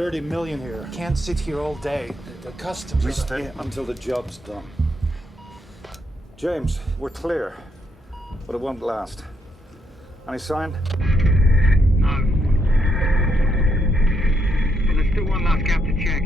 30 million here. Can't sit here all day. The customs... We stay until the job's done. James, we're clear, but it won't last. Any sign? No. Well, there's still one last gap to check.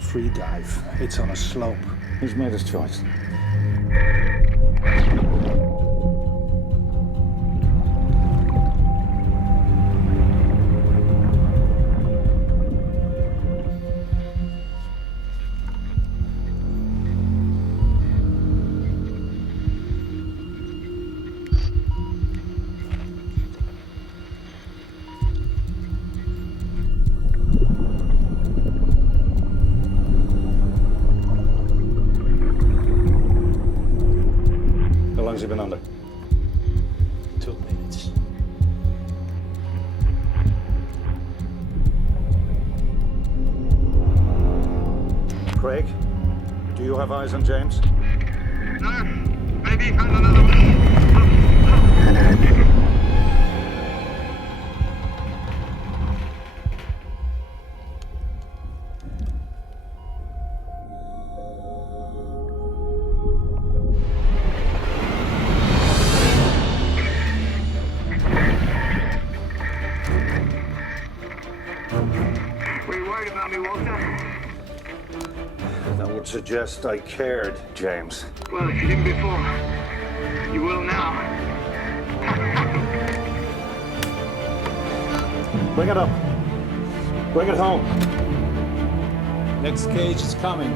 Free dive. It's on a slope. He's made his choice. How long's he been under? 2 minutes. Craig, do you have eyes on James? No, maybe he found another one. Suggest I cared, James. Well, if you didn't before, you will now. Bring it up. Bring it home. Next cage is coming.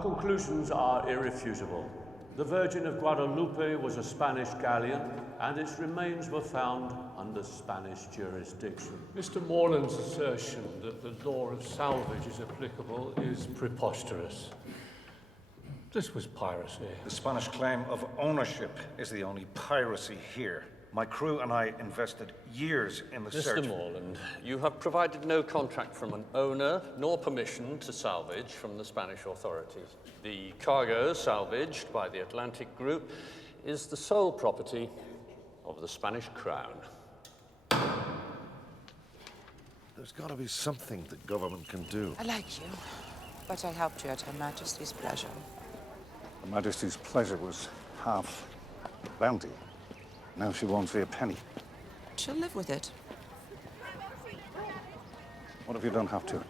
Conclusions are irrefutable. The Virgin of Guadalupe was a Spanish galleon, and its remains were found under Spanish jurisdiction. Mr. Morland's assertion that the law of salvage is applicable is preposterous. This was piracy. The Spanish claim of ownership is the only piracy here. My crew and I invested years in the search. Mr. Morland, you have provided no contract from an owner, nor permission to salvage from the Spanish authorities. The cargo salvaged by the Atlantic Group is the sole property of the Spanish Crown. There's got to be something the government can do. I like you, but I helped you at Her Majesty's pleasure. Her Majesty's pleasure was half bounty. Now she won't see a penny. She'll live with it. What if you don't have to?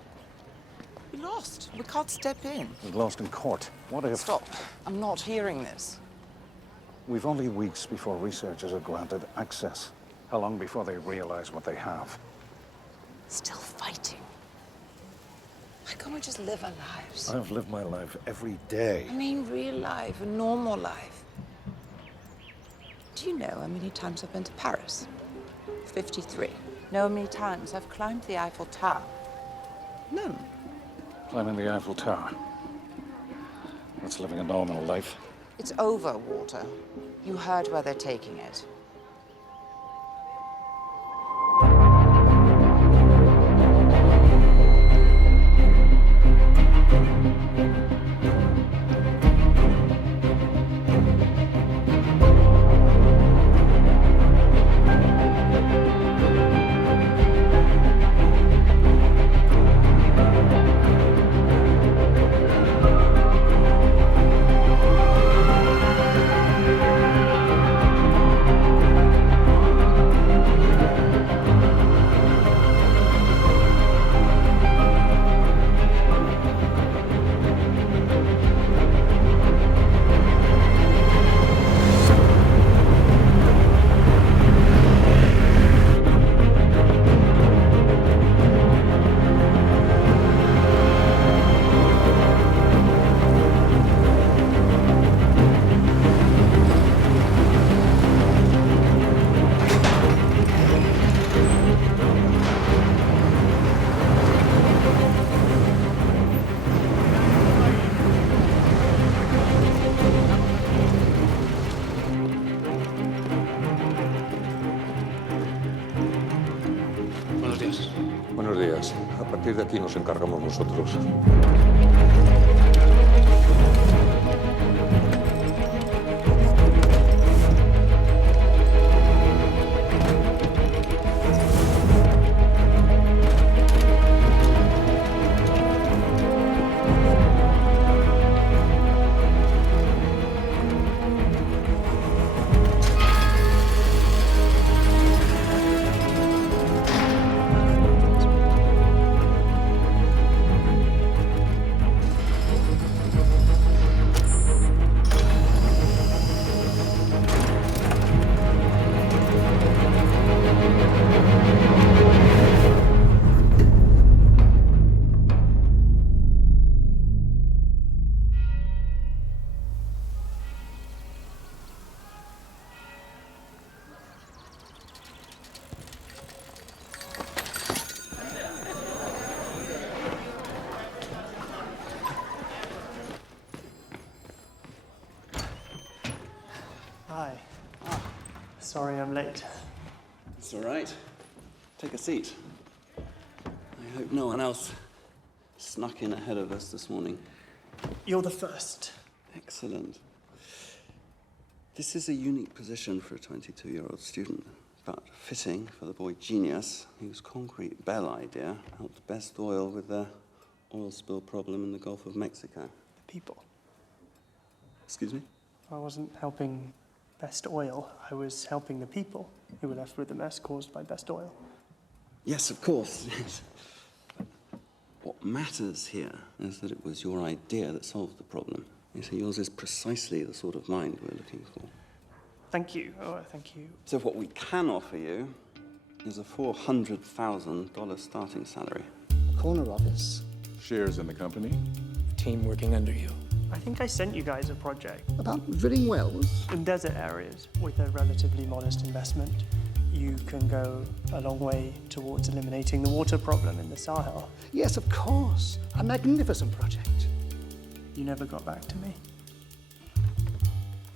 We lost. We can't step in. We lost in court. What if... Stop. I'm not hearing this. We've only weeks before researchers are granted access. How long before they realize what they have? Still fighting. Why can't we just live our lives? I've lived my life every day. I mean real life, a normal life. Do you know how many times I've been to Paris? 53. Know how many times I've climbed the Eiffel Tower? None. Climbing the Eiffel Tower. That's living a normal life. It's over, Walter. You heard where they're taking it. A partir de aquí nos encargamos nosotros. Hi. Sorry I'm late. It's all right. Take a seat. I hope no one else snuck in ahead of us this morning. You're the first. Excellent. This is a unique position for a 22-year-old student, but fitting for the boy genius whose concrete bell idea helped Best Oil with their oil spill problem in the Gulf of Mexico. The people. Excuse me? I wasn't helping Best Oil. I was helping the people who were left with the mess caused by Best Oil. Yes, of course, yes. What matters here is that it was your idea that solved the problem. You see, yours is precisely the sort of mind we're looking for. Thank you. Oh, thank you. So what we can offer you is a $400,000 starting salary. Corner office. Shares in the company. Team working under you. I think I sent you guys a project. About drilling wells? In desert areas, with a relatively modest investment, you can go a long way towards eliminating the water problem in the Sahel. Yes, of course. A magnificent project. You never got back to me.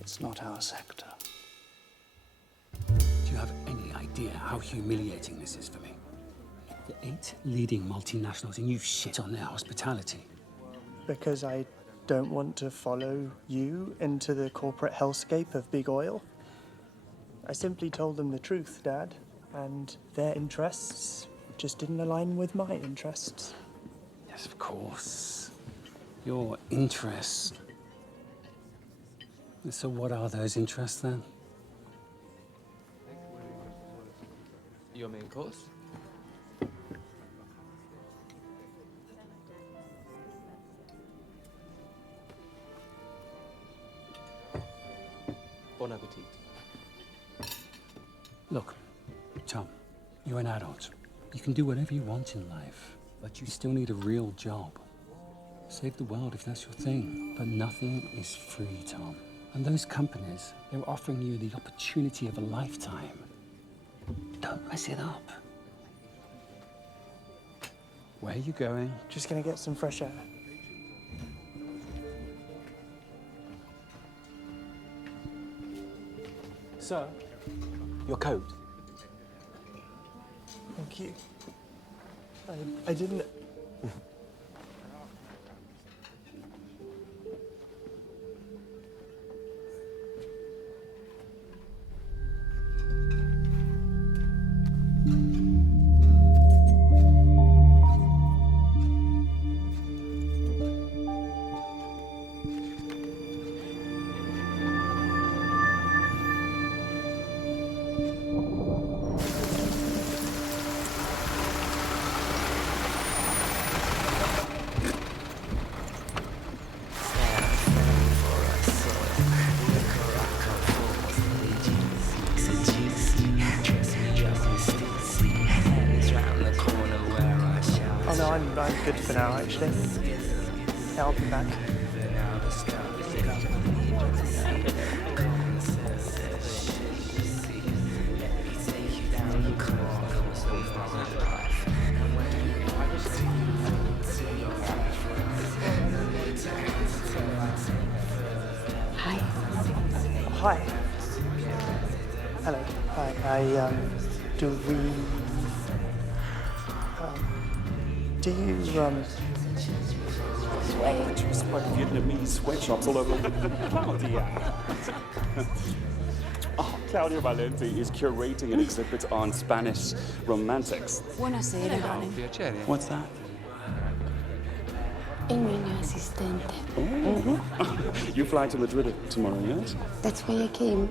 It's not our sector. Do you have any idea how humiliating this is for me? The 8 leading multinationals and you shit on their hospitality. Because I don't want to follow you into the corporate hellscape of big oil. I simply told them the truth, Dad, and their interests just didn't align with my interests. Yes, of course. Your interests. So what are those interests then? Your main course? Bon appetit. Look, Tom, you're an adult. You can do whatever you want in life, but you still need a real job. Save the world if that's your thing. But nothing is free, Tom. And those companies, they're offering you the opportunity of a lifetime. Don't mess it up. Where are you going? Just gonna get some fresh air. Sir, Your coat. thank you. I didn't... Oh no, I'm good for now, actually. Yeah, I'll be back. Hi. Hi. Hello. Hi. Do we... Do you, Just like Vietnamese sweatshops all over. Claudia. Claudia Valente is curating an exhibit on Spanish romantics. Buonasera. Piacere. What's that? Il mio assistente. You fly to Madrid tomorrow, yes? That's why I came.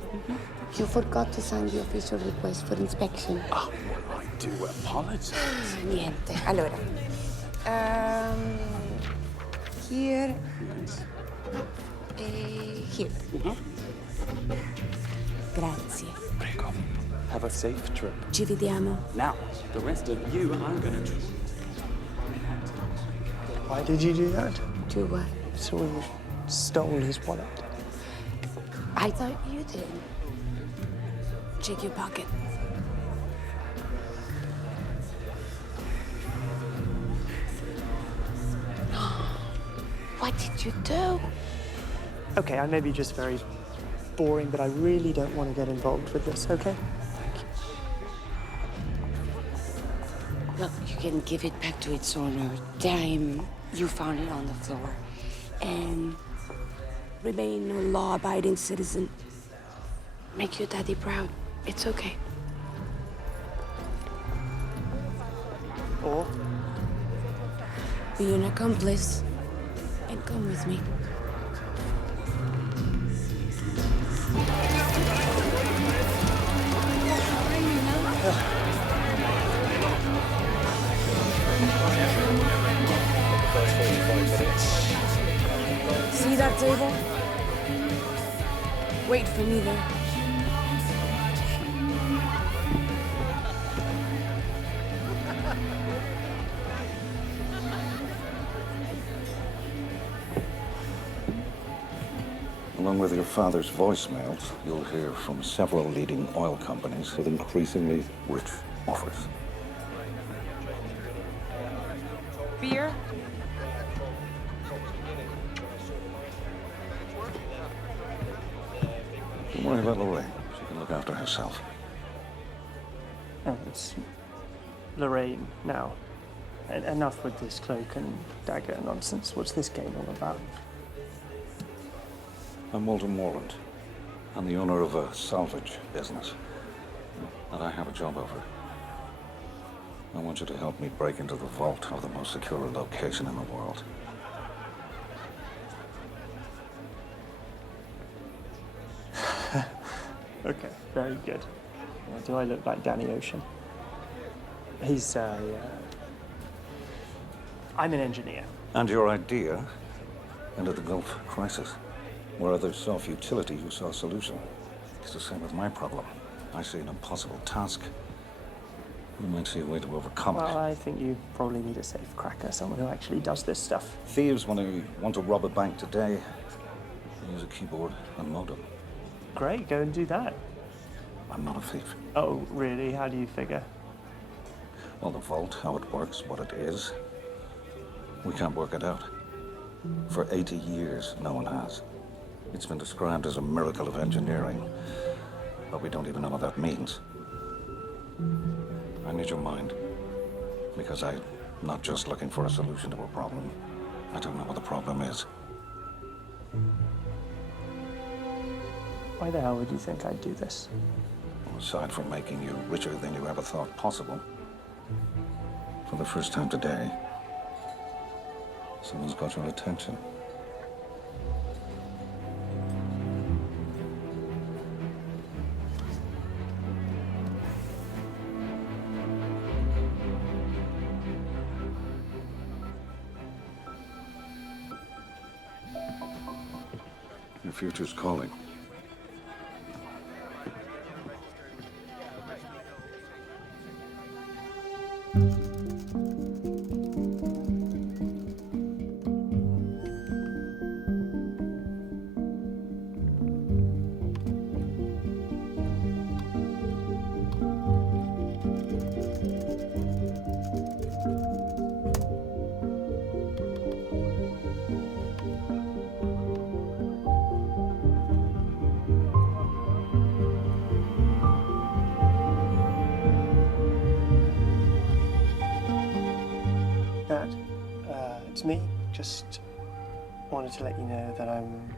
You forgot to sign the official request for inspection. Oh, I do apologize. Niente. Allora. Here. Here. Grazie. Prego. Have a safe trip. Ci vediamo. Now, the rest of you, I'm gonna do. Why did you do that? Do what? So you stole his wallet. I thought you did. Check your pocket. What did you do? Okay, I may be just very boring, but I really don't want to get involved with this, okay? Look, you can give it back to its owner. Time you found it on the floor. And remain a law-abiding citizen. Make your daddy proud. It's okay. Or? Be an accomplice and come with me. See that table? Wait for me there. Along with your father's voicemails, you'll hear from several leading oil companies with increasingly rich offers. Beer? Don't worry about Lorraine. She can look after herself. Oh, it's Lorraine now. Enough with this cloak and dagger nonsense. What's this game all about? I'm Walter Morland. I'm the owner of a salvage business that I have a job over. I want you to help me break into the vault of the most secure location in the world. Okay, very good. Do I look like Danny Ocean? He's, I'm an engineer. And your idea ended the Gulf crisis. Where others saw futility, you saw a solution. It's the same with my problem. I see an impossible task. You might see a way to overcome Well, it. I think you probably need a safe cracker, someone who actually does this stuff. Thieves, when they want to rob a bank today, they use a keyboard and modem. Great, go and do that. I'm not a thief. Oh, really? How do you figure? Well, the vault, how it works, what it is, we can't work it out. For 80 years, no one has. It's been described as a miracle of engineering, but we don't even know what that means. I need your mind, because I'm not just looking for a solution to a problem. I don't know what the problem is. Why the hell would you think I'd do this? Well, aside from making you richer than you ever thought possible, for the first time today, someone's got your attention. Your future's calling. towards me. Just wanted to let you know that I'm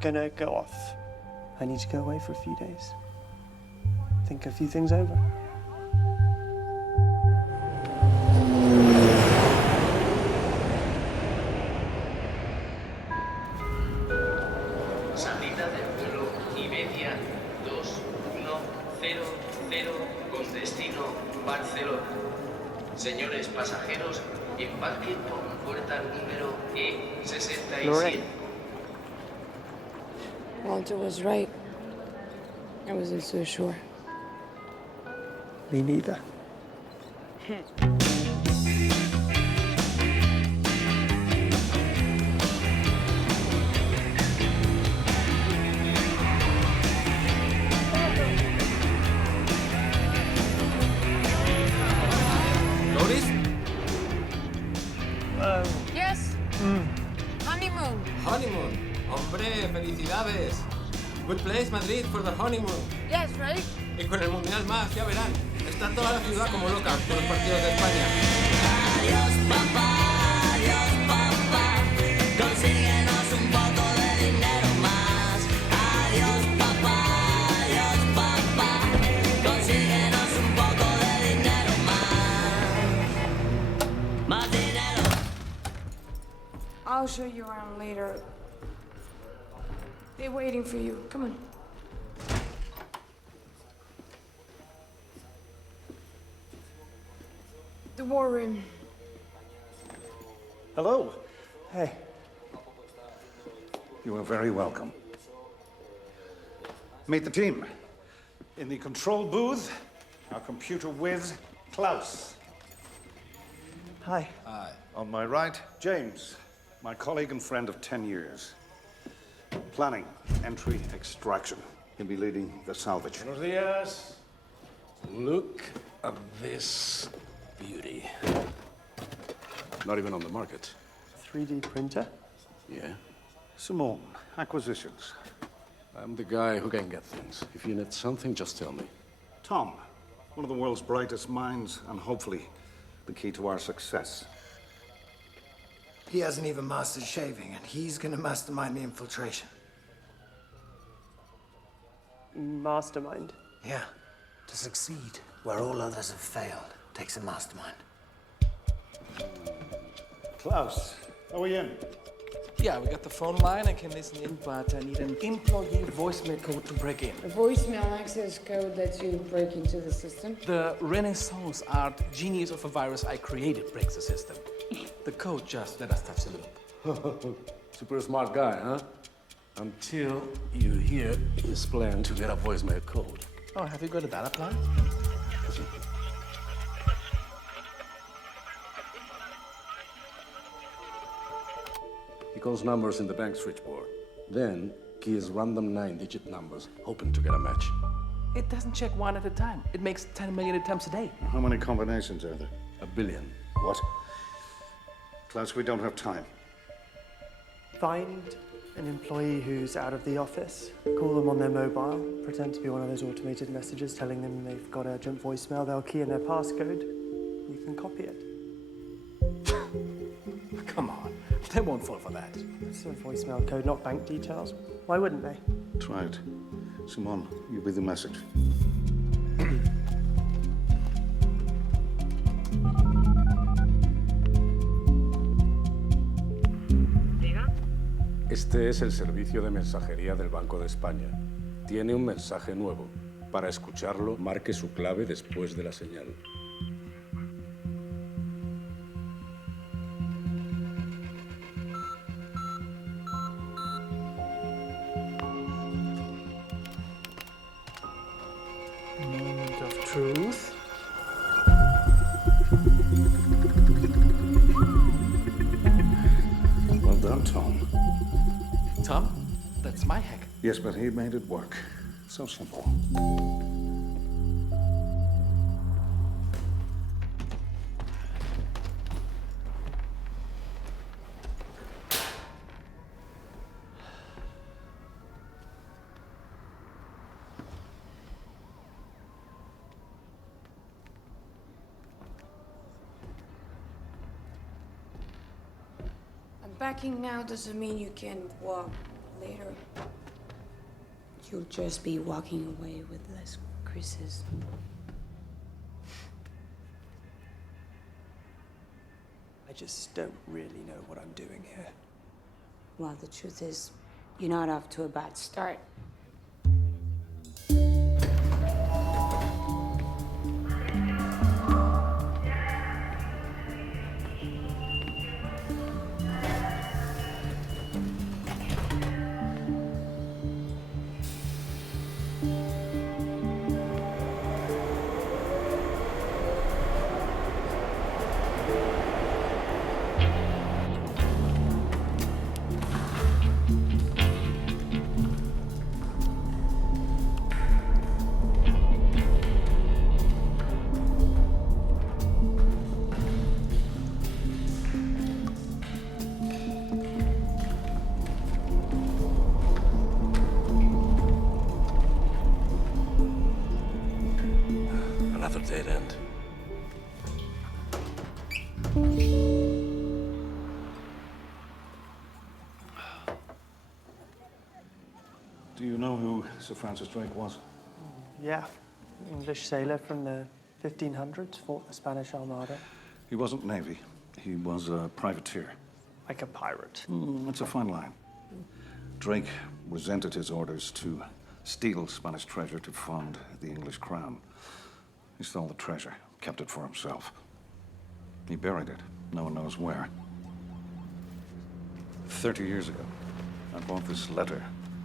gonna go off. I need to go away for a few days. Think a few things over. Salida del vuelo Iberia 2100 con destino Barcelona. Señores pasajeros, embarquen por la puerta número E67. Walter was right. I wasn't so sure. Me neither. Doris? Yes. Honeymoon. Honeymoon. Hombre, felicidades. Good place, Madrid, for the honeymoon. Yes, right? Y con el Mundial más, ya verán. Está toda la ciudad como loca con los partidos de España. Adiós, papá, consíguenos un poco de dinero más. Adiós, papá, consíguenos un poco de dinero más. Más dinero. I'll show you around later. They're waiting for you. Come on. The war room. Hello. Hey. You are very welcome. Meet the team. In the control booth, our computer whiz, Klaus. Hi. Hi. On my right, James, my colleague and friend of 10 years. Planning, entry, extraction. He'll be leading the salvage. Buenos días. Look at this beauty. Not even on the market. 3D printer? Yeah. Simone, acquisitions. I'm the guy who can get things. If you need something, just tell me. Tom, one of the world's brightest minds, and hopefully the key to our success. He hasn't even mastered shaving, and he's gonna mastermind the infiltration. Mastermind? Yeah. To succeed where all others have failed takes a mastermind. Klaus, are we in? Yeah, we got the phone line. I can listen in, but I need an employee voicemail code to break in. A voicemail access code lets you break into the system. The Renaissance art genius of a virus I created breaks the system. The code just let us touch the loop. Super smart guy, huh? Until you hear his plan to get a voicemail code. Oh, have you got a data plan? He calls numbers in the bank switchboard. Then, keys random 9-digit numbers, hoping to get a match. It doesn't check one at a time. It makes 10 million attempts a day. How many combinations are there? 1 billion. What? Klaus, we don't have time. Find an employee who's out of the office, call them on their mobile, pretend to be one of those automated messages telling them they've got urgent voicemail, they'll key in their passcode, you can copy it. Come on, they won't fall for that. It's a voicemail code, not bank details. Why wouldn't they? Try it. Simone, you be the message. Este es el servicio de mensajería del Banco de España. Tiene un mensaje nuevo. Para escucharlo, marque su clave después de la señal. Moment of truth. Well done, Tom. Tom, that's my hack. Yes, but he made it work. So simple. Backing now doesn't mean you can walk later. You'll just be walking away with less creases. I just don't really know what I'm doing here. Well, the truth is, you're not off to a bad start. Another dead end. Do you know who Sir Francis Drake was? Yeah, English sailor from the 1500s, fought the Spanish Armada. He wasn't Navy. He was a privateer. Like a pirate. It's a fine line. Drake resented his orders to steal Spanish treasure to fund the English crown. He stole the treasure, kept it for himself. He buried it. No one knows where. 30 years ago, I bought this letter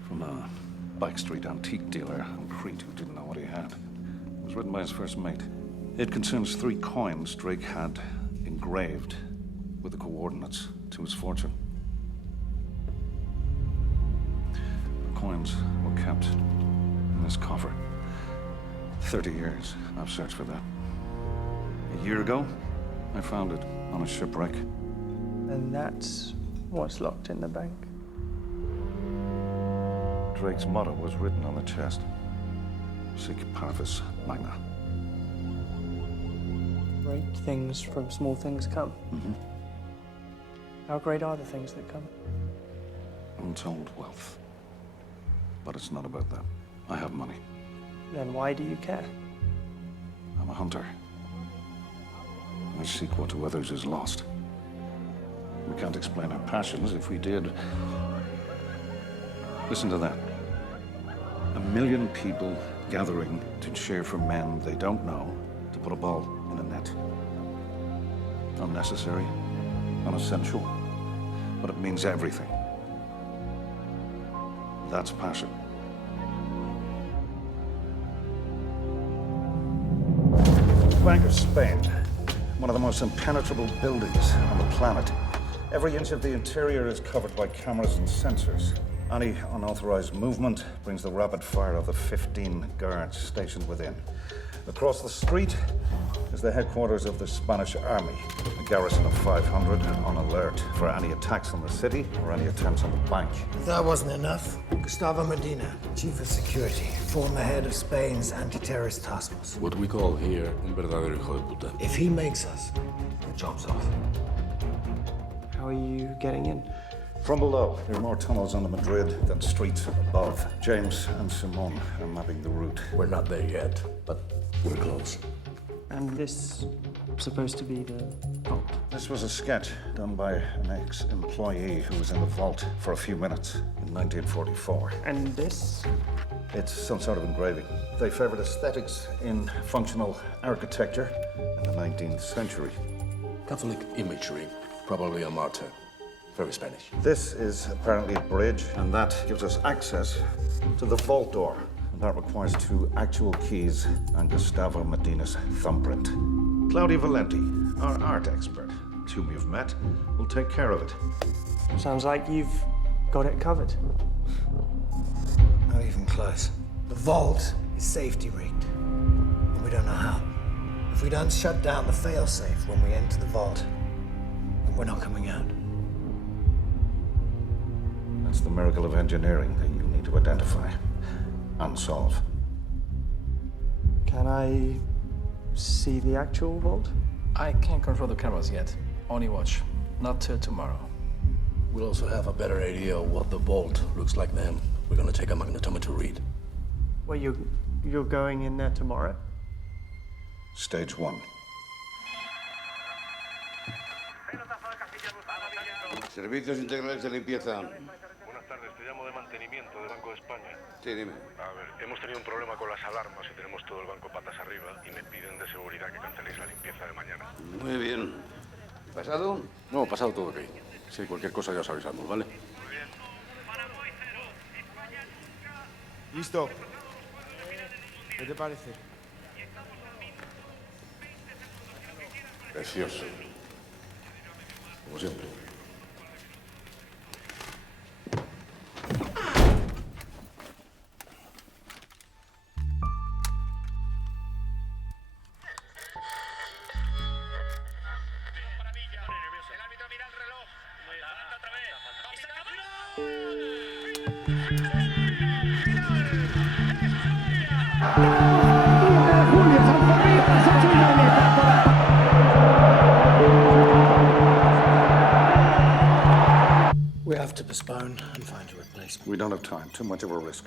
from a backstreet antique dealer on Crete who didn't know what he had. It was written by his first mate. It concerns 3 coins Drake had engraved with the coordinates to his fortune. The coins were kept in this coffer. 30 years I've searched for that. A year ago, I found it on a shipwreck. And that's what's locked in the bank. Drake's motto was written on the chest. Sic parvis magna. Great things from small things come. How great are the things that come? Untold wealth. But it's not about that. I have money. Then why do you care? I'm a hunter. I seek what to others is lost. We can't explain our passions. If we did... Listen to that. 1 million people gathering to cheer for men they don't know to put a ball in a net. Unnecessary, unessential, but it means everything. That's passion. Bank of Spain, one of the most impenetrable buildings on the planet. Every inch of the interior is covered by cameras and sensors. Any unauthorized movement brings the rapid fire of the 15 guards stationed within. Across the street is the headquarters of the Spanish Army, a garrison of 500 on alert for any attacks on the city or any attempts on the bank. If that wasn't enough, Gustavo Medina, Chief of Security, former head of Spain's anti-terrorist task force. What we call here un verdadero hijo de puta. If he makes us, the job's off. How are you getting in? From below, there are more tunnels under Madrid than streets above. James and Simone are mapping the route. We're not there yet, but we're close. And this supposed to be the vault? This was a sketch done by an ex-employee who was in the vault for a few minutes in 1944. And this? It's some sort of engraving. They favored aesthetics in functional architecture in the 19th century. Catholic imagery, probably a martyr. Very Spanish. This is apparently a bridge, and that gives us access to the vault door. And that requires 2 actual keys and Gustavo Medina's thumbprint. Claudia Valenti, our art expert, whom you've met, will take care of it. Sounds like you've got it covered. Not even close. The vault is safety rigged, and we don't know how. If we don't shut down the failsafe when we enter the vault, then we're not coming out. That's the miracle of engineering that you need to identify and solve. Can I see the actual vault? I can't control the cameras yet. Only watch. Not till tomorrow. We'll also have a better idea of what the vault looks like then. We're gonna take a magnetometer read. Well, you're going in there tomorrow? Stage 1. Servicios integrales de limpieza. Buenas tardes, te llamo de mantenimiento del Banco de España. Sí, dime. A ver, hemos tenido un problema con las alarmas y tenemos todo el banco patas arriba y me piden de seguridad que canceléis la limpieza de mañana. Muy bien. ¿Pasado? No, pasado todo ok. Sí, cualquier cosa ya os avisamos, ¿vale? Listo. ¿Qué te parece? Precioso. Como siempre. We have to postpone and find a replacement. We don't have time. Too much of a risk.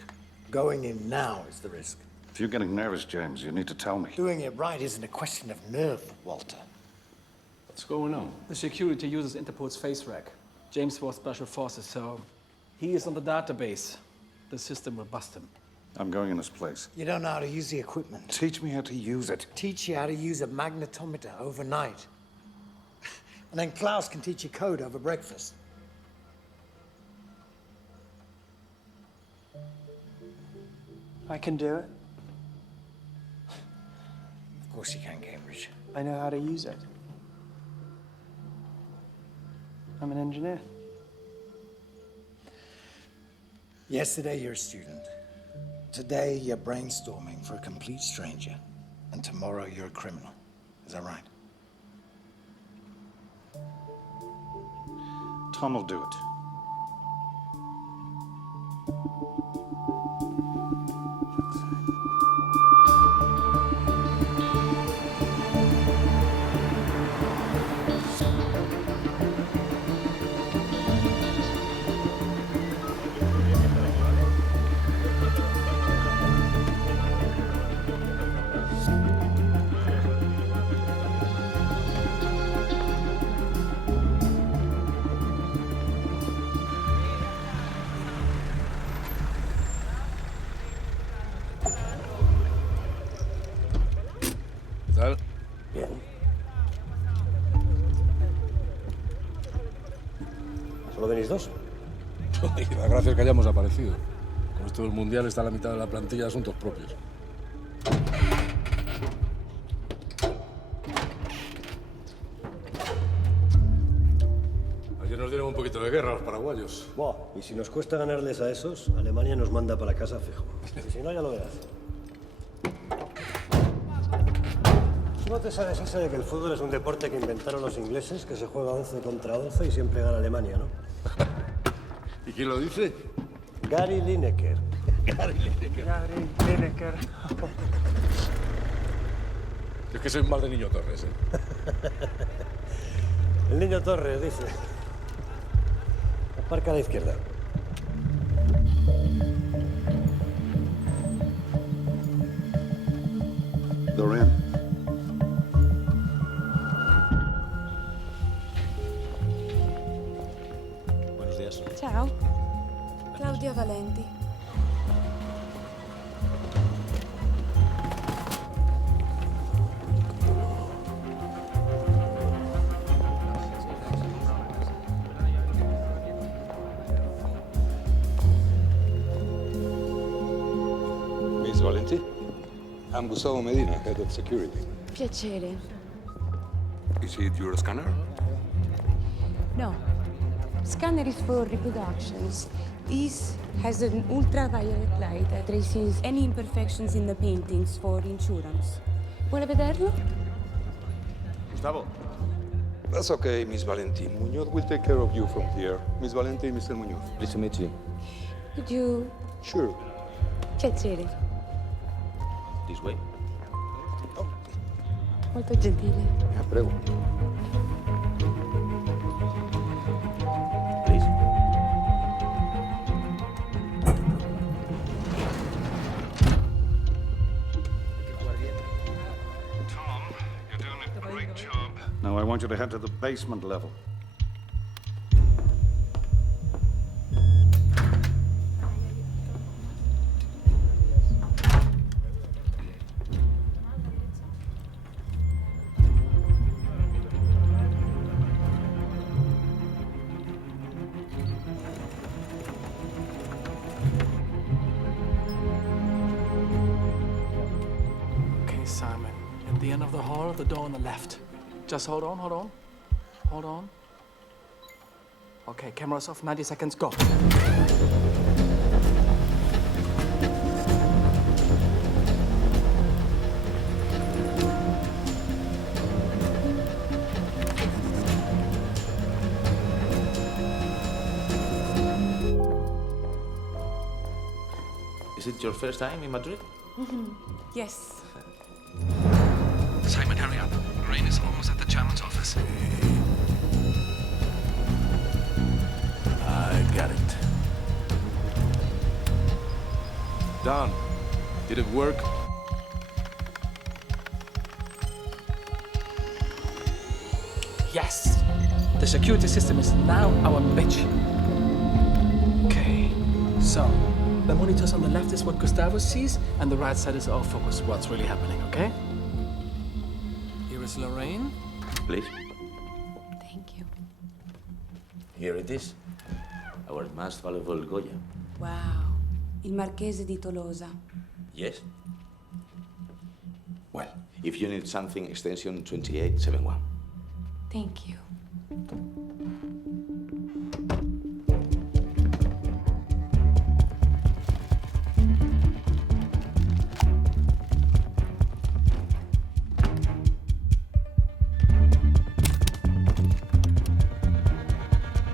Going in now is the risk. If you're getting nervous, James, you need to tell me. Doing it right isn't a question of nerve, Walter. What's going on? The security uses Interpol's face rack. James was Special Forces, so he is on the database. The system will bust him. I'm going in his place. You don't know how to use the equipment. Teach me how to use it. Teach you how to use a magnetometer overnight. And then Klaus can teach you code over breakfast. I can do it. Of course you can, Cambridge. I know how to use it. I'm an engineer. Yesterday you're a student. Today you're brainstorming for a complete stranger. And tomorrow you're a criminal. Is that right? Tom will do it. ¿Tal? Bien. ¿Solo venís dos? Y la gracia es que hayamos aparecido. Con esto del mundial está la mitad de la plantilla de asuntos propios. Ayer nos dieron un poquito de guerra a los paraguayos. Buah, y si nos cuesta ganarles a esos, Alemania nos manda para casa fijo. Y si no, ya lo verás. ¿No te sabes esa de que el fútbol es un deporte que inventaron los ingleses, que se juega 11 contra 11 y siempre gana Alemania, ¿no? ¿Y quién lo dice? Gary Lineker. Gary Lineker. Es que soy más de Niño Torres, ¿eh? El Niño Torres, dice. Aparca a la izquierda. They're in. Buenos días. Ciao. Claudia Valenti. Miss Valenti? I'm Gustavo Medina, head of security. Piacere. Is it your scanner? No. Scanner is for reproductions. This has an ultraviolet light that traces any imperfections in the paintings for insurance. Vuole vederlo? Gustavo. That's okay, Miss Valenti. Muñoz will take care of you from here. Miss Valenti, Mr. Muñoz. Pleased to meet you. Could you... Sure. Piacere. This way. Molto gentile. Prego. Please. Now I want you to head to the basement level. Simon, at the end of the hall, the door on the left. Just hold on, hold on. Hold on. Okay, cameras off, 90 seconds, go. Is it your first time in Madrid? Yes. Simon, hurry up. Lorraine is almost at the German's office. I got it. Done. Did it work? Yes! The security system is now our bitch. Okay, so the monitors on the left is what Gustavo sees, and the right side is our focus, what's really happening, okay? Here is Lorraine. Please. Thank you. Here it is. Our most valuable Goya. Wow. Il Marchese di Tolosa. Yes. Well, if you need something, extension 2871. Thank you.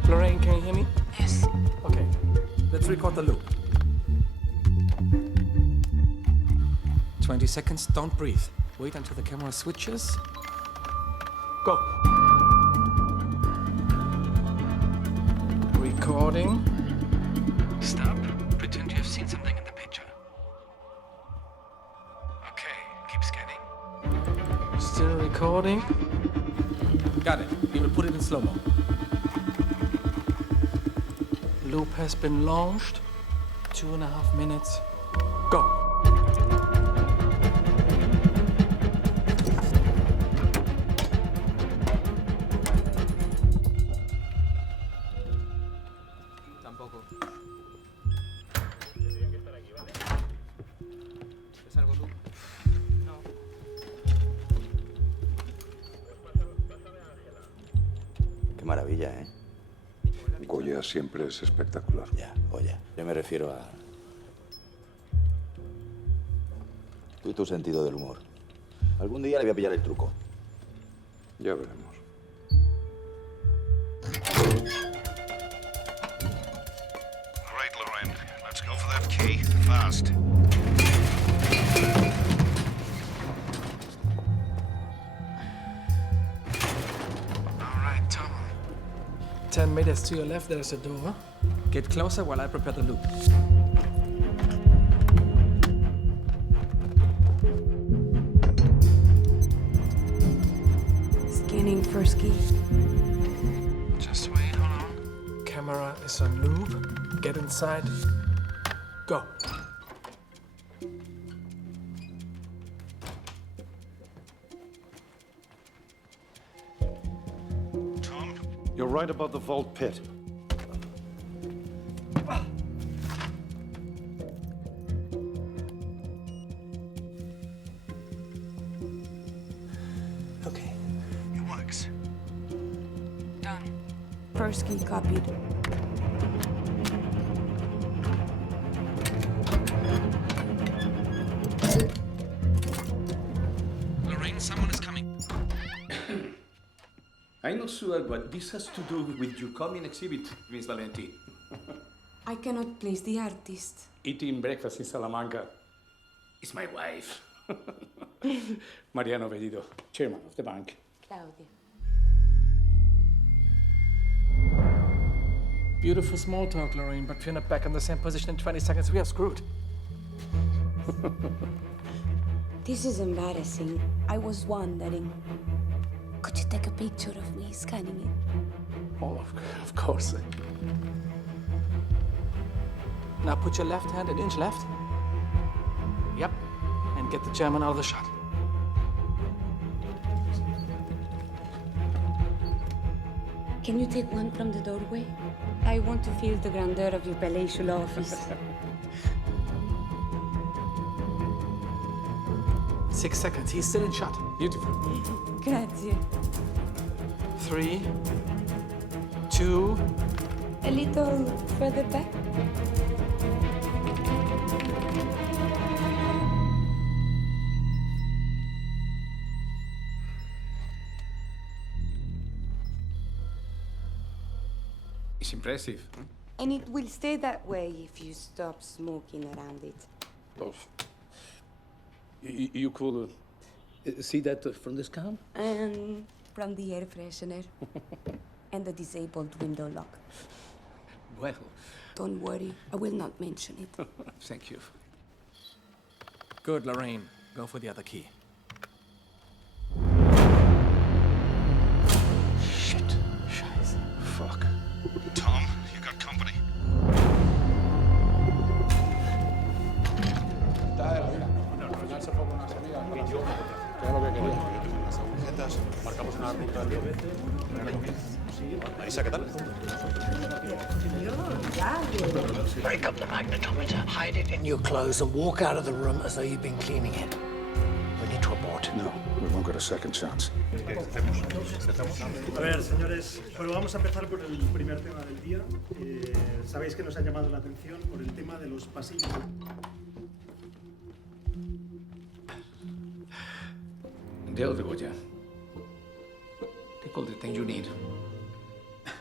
Lorraine, can you hear me? Yes. Okay, let's record the loop. 20 seconds, don't breathe. Wait until the camera switches. Go. Recording. Stop. Pretend you have seen something in the picture. Okay, keep scanning. Still recording. Got it. We will put it in slow-mo. Loop has been launched. 2.5 minutes. Go. Tampoco. ¿Es algo tú? No. Qué maravilla, ¿eh? Goya siempre es espectacular. Ya, Goya. Yo me refiero a... Tú y tu sentido del humor. Algún día le voy a pillar el truco. Ya veremos. All right, Lorraine. Let's go for that key. Fast. All right, Tom. 10 meters to your left, there's a door. Get closer while I prepare the loop. Scanning first key. Just wait, hold on. Camera is on loop. Get inside. Go. Tom, you're right above the vault pit. Okay. It works. Done. First key copied. Lorraine, someone is coming. I'm not sure what this has to do with your coming exhibit, Miss Valenti. I cannot place the artist. Eating breakfast in Salamanca is my wife. Mariano Bellido, chairman of the bank. Claudia. Beautiful small talk, Lorraine, but if you're not back in the same position in 20 seconds, we are screwed. This is embarrassing. I was wondering. Could you take a picture of me scanning it? Oh, of course. Now put your left hand an inch left. Yep. And get the German out of the shot. Can you take one from the doorway? I want to feel the grandeur of your palatial office. 6 seconds. He's still in shot. Beautiful. Grazie. 3, 2. A little further back. It's impressive. And it will stay that way if you stop smoking around it. Oh. You could see that from this cam? And from the air freshener. And the disabled window lock. Well, Don't worry, I will not mention it. thank you. Good, Lorraine. Go for the other key. Shit. Scheiße. Fuck. Tom, you got company. Marcamos una ruta de... Marisa, ¿qué tal? Break up the magnetometer, hide it in your clothes, and walk out of the room as though you've been cleaning it. We need to abort. No, we won't get a second chance. A ver, señores, bueno, vamos a empezar por el primer tema del día. Sabéis que nos ha llamado la atención por el tema de los pasillos. Del Goya. Take all the time you need.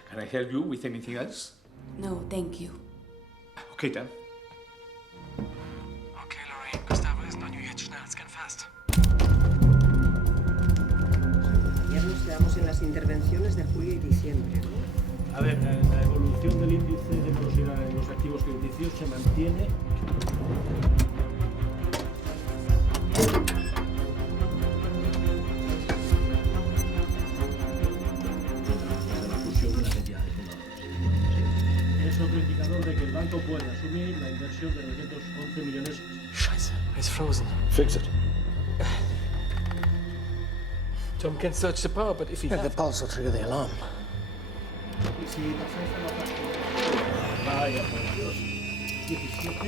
Can I help you with anything else? No, thank you. Okay, then. Okay, Lorraine. Gustavo isn't on you yet. Schnell, scan fast. Ya nos quedamos en las intervenciones de julio y diciembre, ¿no? A ver, la evolución del índice de porosidad en los activos crediticios se mantiene. Es otro indicador de que el banco puede asumir la inversión de 911 millones. Scheiße. It's frozen. Fix it. Tom can search the power, but if he The pulse will trigger the alarm. Y si pasáis a la parte... Vaya, por Dios. 17.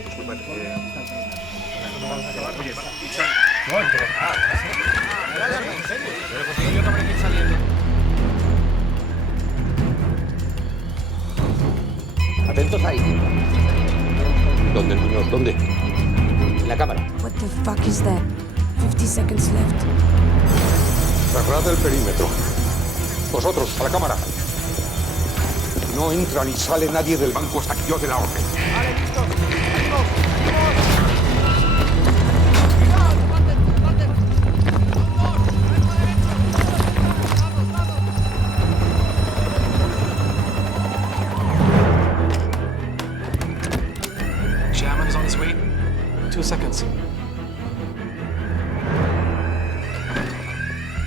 Atentos ahí. ¿Dónde, Muñoz? ¿Dónde? En la cámara. What the fuck is that? 50 seconds left. Cerrad el perímetro. Vosotros, a la cámara. No entra ni sale nadie del banco hasta que yo dé la orden. Vale, listo. ¡Salimos! German is on his way. 2 seconds.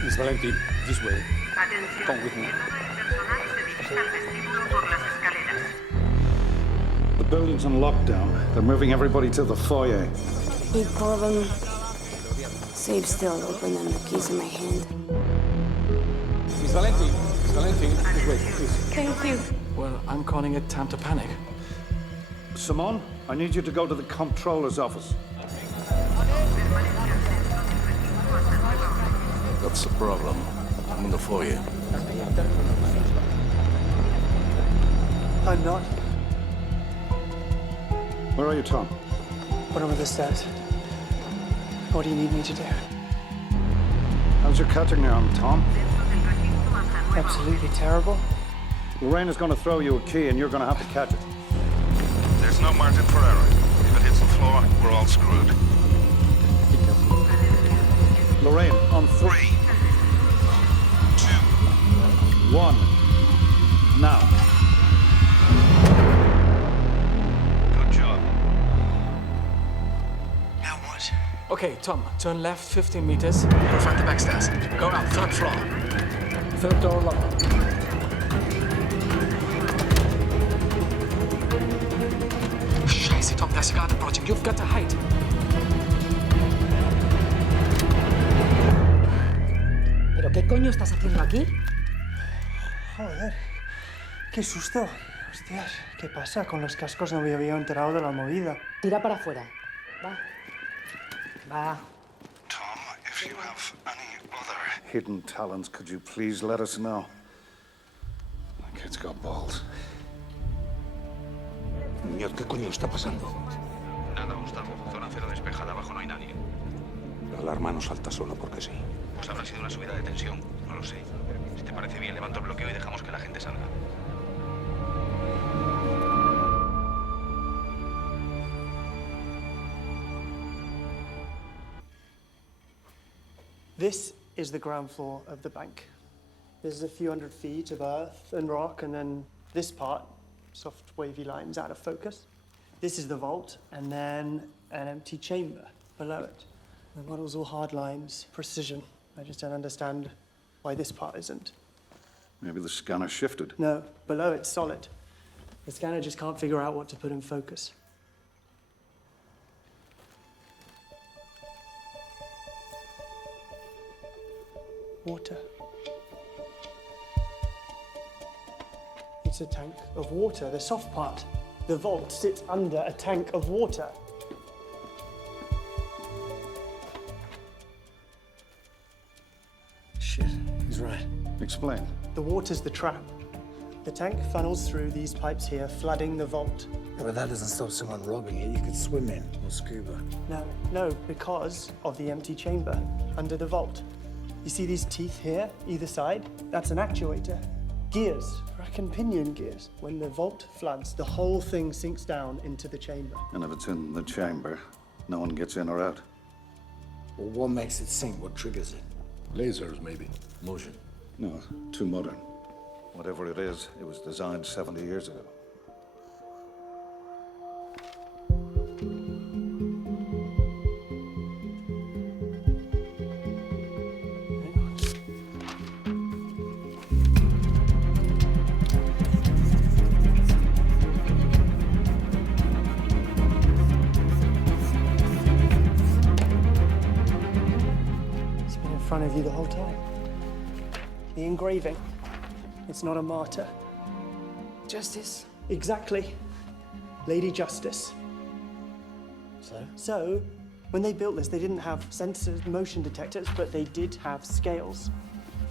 Miss Valentin, this way. Come with me. The building's on lockdown. They're moving everybody to the foyer. Big problem. Safe still open and the keys in my hand. Miss Valentin, this way, please. Thank you. Well, I'm calling it time to panic. Simone, I need you to go to the comptroller's office. That's the problem. I'm in the foyer. I'm not. Where are you, Tom? Bottom of the stairs. What do you need me to do? How's your catching arm, Tom? Absolutely terrible. Lorraine is going to throw you a key and you're going to have to catch it. There's no margin for error. If it hits the floor, we're all screwed. Lorraine, on 3, 2, 1, now. Good job. Now what? Okay, Tom, turn left 15 meters. You'll find the back stairs. Go out, 3rd floor. Third door locked. Scheiße, Tom, there's a guard approaching. You've got to hide. ¿Pero qué coño estás haciendo aquí? Joder, qué susto. Hostias, ¿qué pasa? Con los cascos no me había enterado de la movida. Tira para afuera. Va. Va. Tom, if you have any other hidden talents, could you please let us know? The kid's got balls. Muñoz, ¿qué coño está pasando? Nada, Gustavo. Zona cero despejada, abajo no hay nadie. La alarma no salta sola porque sí. Pues habrá sido una subida de tensión, no lo sé. Si te parece bien, levanto el bloqueo y dejamos que la gente salga. This is the ground floor of the bank. There's a few hundred feet of earth and rock, and then this part, soft wavy lines out of focus. This is the vault, and then an empty chamber below it. The model's all hard lines, precision. I just don't understand why this part isn't. Maybe the scanner shifted. No, below it's solid. The scanner just can't figure out what to put in focus. Water. It's a tank of water, the soft part. The vault sits under a tank of water. Shit, he's right. Explain. The water's the trap. The tank funnels through these pipes here, flooding the vault. Yeah, but that doesn't stop someone robbing it. You could swim in or scuba. No, because of the empty chamber under the vault. You see these teeth here, either side? That's an actuator. Gears, rack and pinion gears. When the vault floods, the whole thing sinks down into the chamber. And if it's in the chamber, no one gets in or out. Well, what makes it sink? What triggers it? Lasers, maybe. Motion. No, too modern. Whatever it is, it was designed 70 years ago. It's been in front of you the whole time. The engraving. It's not a martyr. Justice. Exactly. Lady Justice. So, when they built this, they didn't have sensors, motion detectors, but they did have scales.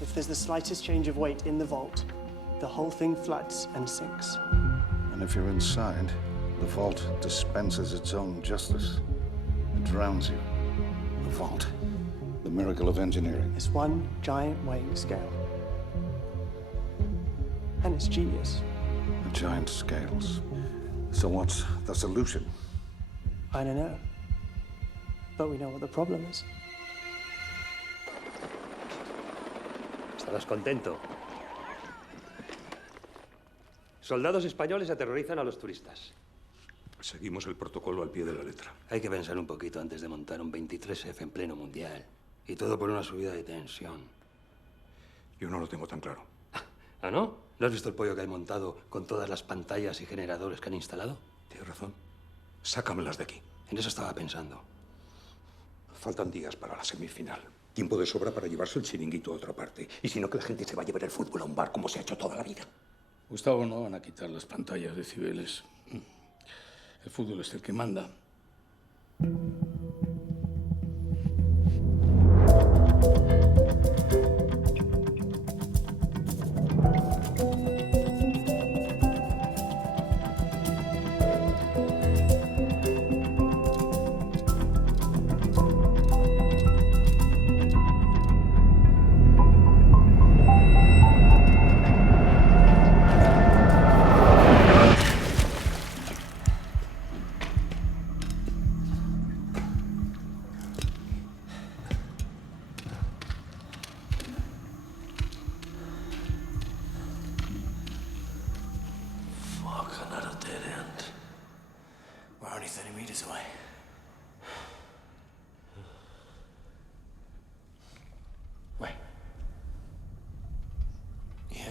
If there's the slightest change of weight in the vault, the whole thing floods and sinks. And if you're inside, the vault dispenses its own justice. It drowns you. The vault. The miracle of engineering. It's one giant weighing scale. And it's genius. The giant scales. So what's the solution? I don't know. But we know what the problem is. Estarás contento. Soldados españoles aterrorizan a los turistas. Seguimos el protocolo al pie de la letra. Hay que pensar un poquito antes de montar un 23F en pleno mundial. Y todo por una subida de tensión. Yo no lo tengo tan claro. ¿Ah, no? ¿No has visto el pollo que hay montado con todas las pantallas y generadores que han instalado? Tienes razón. Sácamelas de aquí. En eso estaba pensando. Faltan días para la semifinal. Tiempo de sobra para llevarse el chiringuito a otra parte. Y si no, que la gente se va a llevar el fútbol a un bar como se ha hecho toda la vida. Gustavo, no van a quitar las pantallas de Cibeles. El fútbol es el que manda.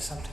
something?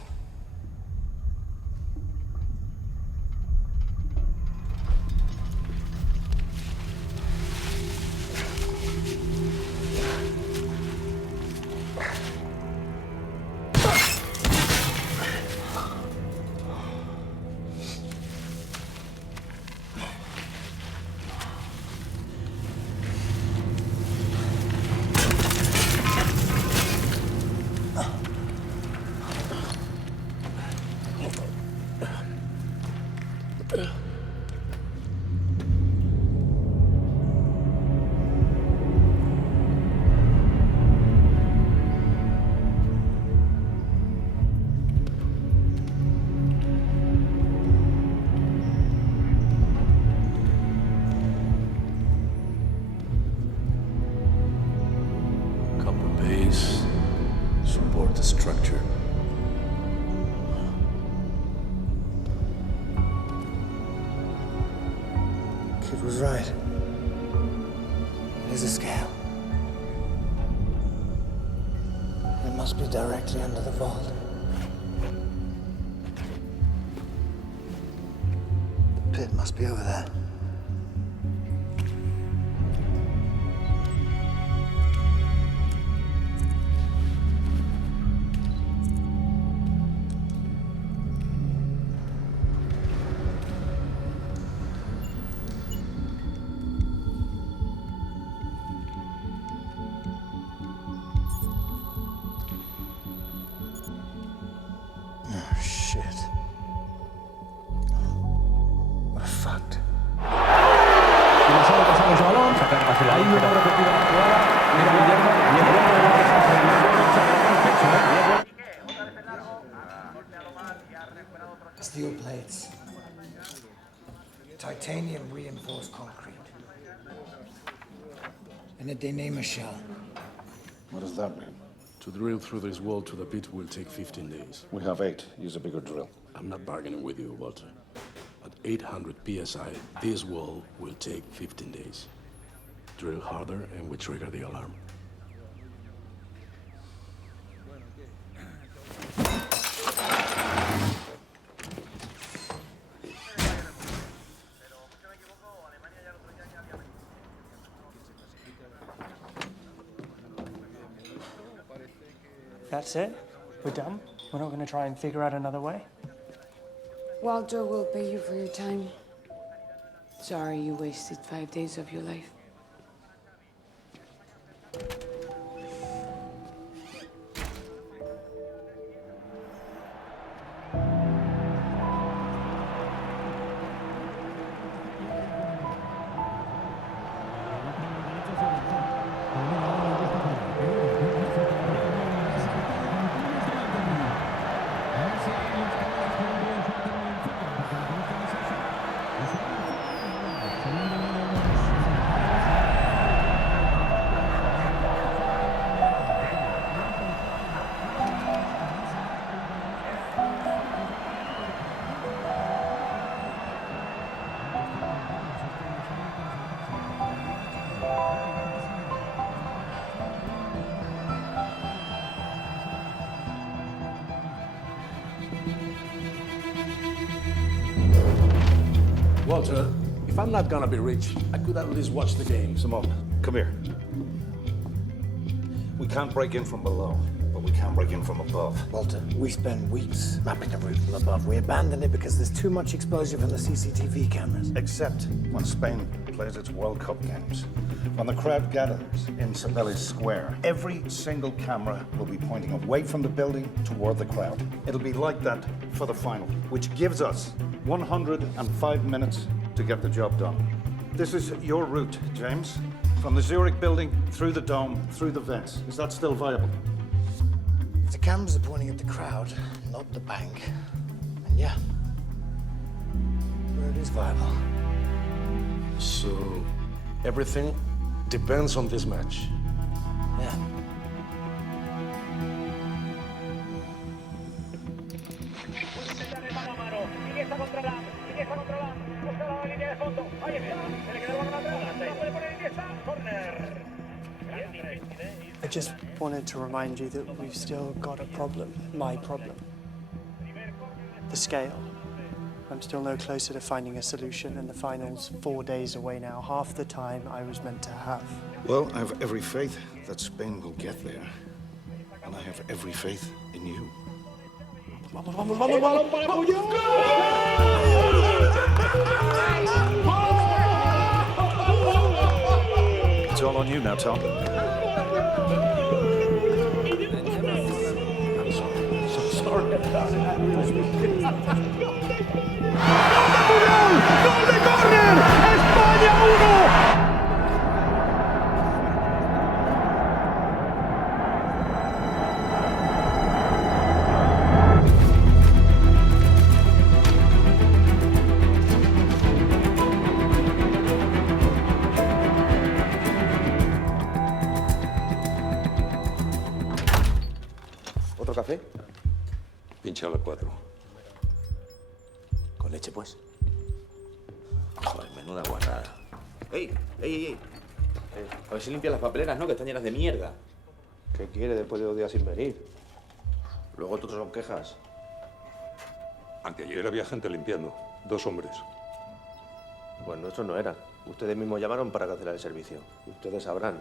Support the structure. Kid was right. It is a scale. It must be directly under the vault. The pit must be over there. Steel plates. Titanium reinforced concrete. And a denema shell. What does that mean? To drill through this wall to the pit will take 15 days. We have 8. Use a bigger drill. I'm not bargaining with you, Walter. At 800 psi, this wall will take 15 days. Drill harder and we trigger the alarm. That's it? We're done? We're not going to try and figure out another way? Walter will pay you for your time. Sorry you wasted 5 days of your life. Walter, if I'm not gonna be rich, I could at least watch the game. Simone, come here. We can't break in from below, but we can break in from above. Walter, we spend weeks mapping the route from above. We abandon it because there's too much exposure from the CCTV cameras. Except when Spain plays its World Cup games. When the crowd gathers in Cibeles Square, every single camera will be pointing away from the building toward the crowd. It'll be like that for the final, which gives us 105 minutes to get the job done. This is your route, James. From the Zurich building, through the dome, through the vents. Is that still viable? The cameras are pointing at the crowd, not the bank. And yeah, the road is viable. So, everything depends on this match. Yeah. I just wanted to remind you that we've still got a problem. My problem. the scale. I'm still no closer to finding a solution, and the final's 4 days away now, half the time I was meant to have. Well, I have every faith that Spain will get there. And I have every faith in you. Vamos, vamos, vamos, vamos, vamos. It's all on you now, Tom. ¡Gol de córner! ¡España 1! ¿Otro café? Pincha a las 4. Con leche, pues. Joder, menuda guarrada. ¡Ey! ¡Ey, ey, ey! A ver si limpias las papeleras, ¿no? Que están llenas de mierda. ¿Qué quiere después de 2 días sin venir? Luego otros son quejas. Anteayer había gente limpiando. 2 hombres. Pues nuestros no eran. Ustedes mismos llamaron para cancelar el servicio. Ustedes sabrán.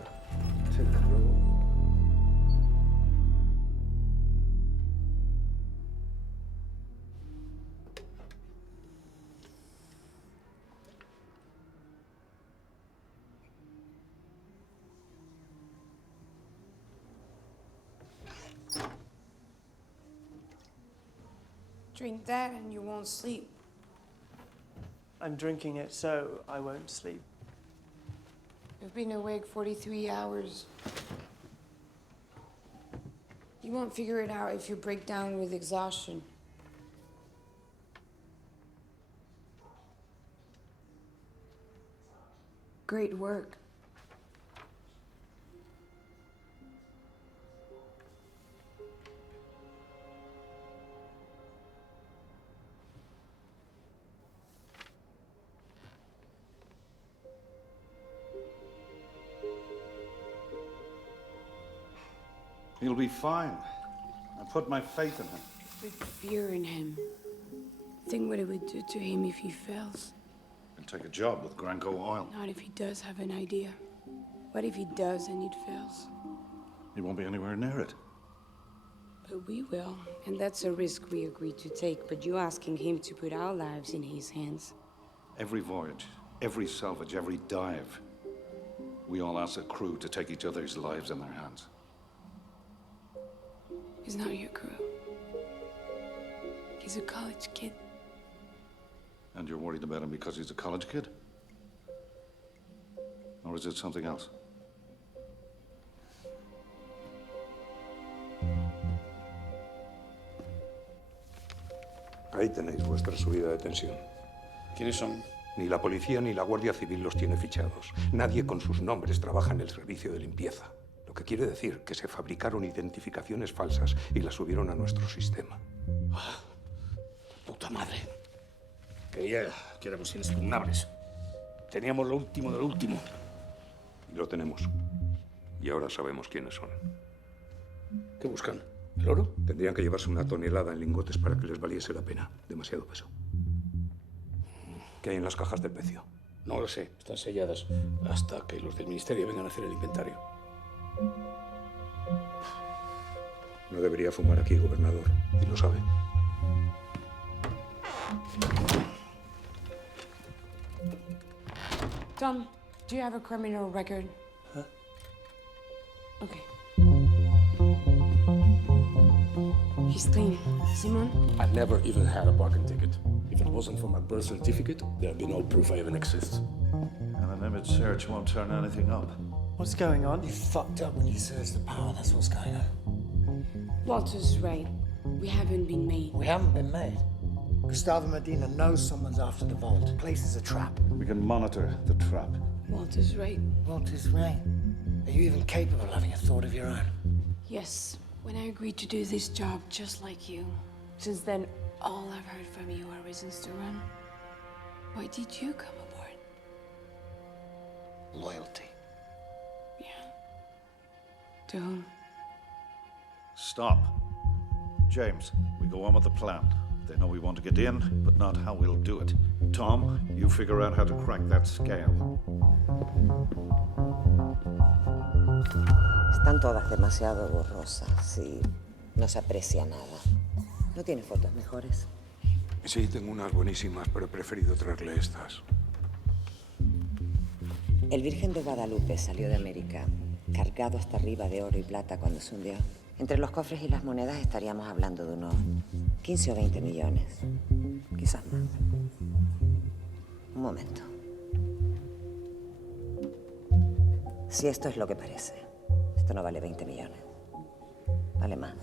Drink that and you won't sleep. I'm drinking it so I won't sleep. You've been awake 43 hours. You won't figure it out if you break down with exhaustion. Great work. He'll be fine. I put my faith in him. With fear in him. Think what it would do to him if he fails. And take a job with Granco Oil. Not if he does have an idea. What if he does and it fails? He won't be anywhere near it. But we will, and that's a risk we agreed to take. But you asking him to put our lives in his hands. Every voyage, every salvage, every dive, we all ask a crew to take each other's lives in their hands. He's not your crew. He's a college kid. And you're worried about him because he's a college kid? Or is it something else? Ahí tenéis vuestra subida de tensión. ¿Quiénes son? Ni la policía ni la Guardia Civil los tiene fichados. Nadie con sus nombres trabaja en el servicio de limpieza. Lo que quiere decir que se fabricaron identificaciones falsas y las subieron a nuestro sistema. Puta madre. Creía que éramos inexpugnables. Teníamos lo último de lo último. Y lo tenemos. Y ahora sabemos quiénes son. ¿Qué buscan? ¿El oro? Tendrían que llevarse 1 tonelada en lingotes para que les valiese la pena. Demasiado peso. ¿Qué hay en las cajas del pecio? No lo sé. Están selladas hasta que los del ministerio vengan a hacer el inventario. No debería fumar aquí, gobernador. Y lo sabe. Tom, do you have a criminal record? Huh? Okay. He's clean. Simon? I never even had a parking ticket. If it wasn't for my birth certificate, there'd be no proof I even exist. And an image search won't turn anything up. What's going on? You fucked up when you searched the power, that's what's going on. Walter's right. We haven't been made. We haven't been made. Gustavo Medina knows someone's after the vault. The place is a trap. We can monitor the trap. Walter's right. Walter's right. Are you even capable of having a thought of your own? Yes, when I agreed to do this job just like you. Since then, all I've heard from you are reasons to run. Why did you come aboard? Loyalty. To whom? Stop. James, we go on with the plan. They know we want to get in, but not how we'll do it. Tom, you figure out how to crack that scale. Están todas demasiado borrosas y no se aprecia nada. ¿No tiene fotos mejores? Sí, tengo unas buenísimas, pero he preferido traerle estas. El Virgen de Guadalupe salió de América, cargado hasta arriba de oro y plata cuando se hundió. Entre los cofres y las monedas estaríamos hablando de unos 15 o 20 millones. Quizás más. Un momento. Si esto es lo que parece, esto no vale 20 millones. Vale más.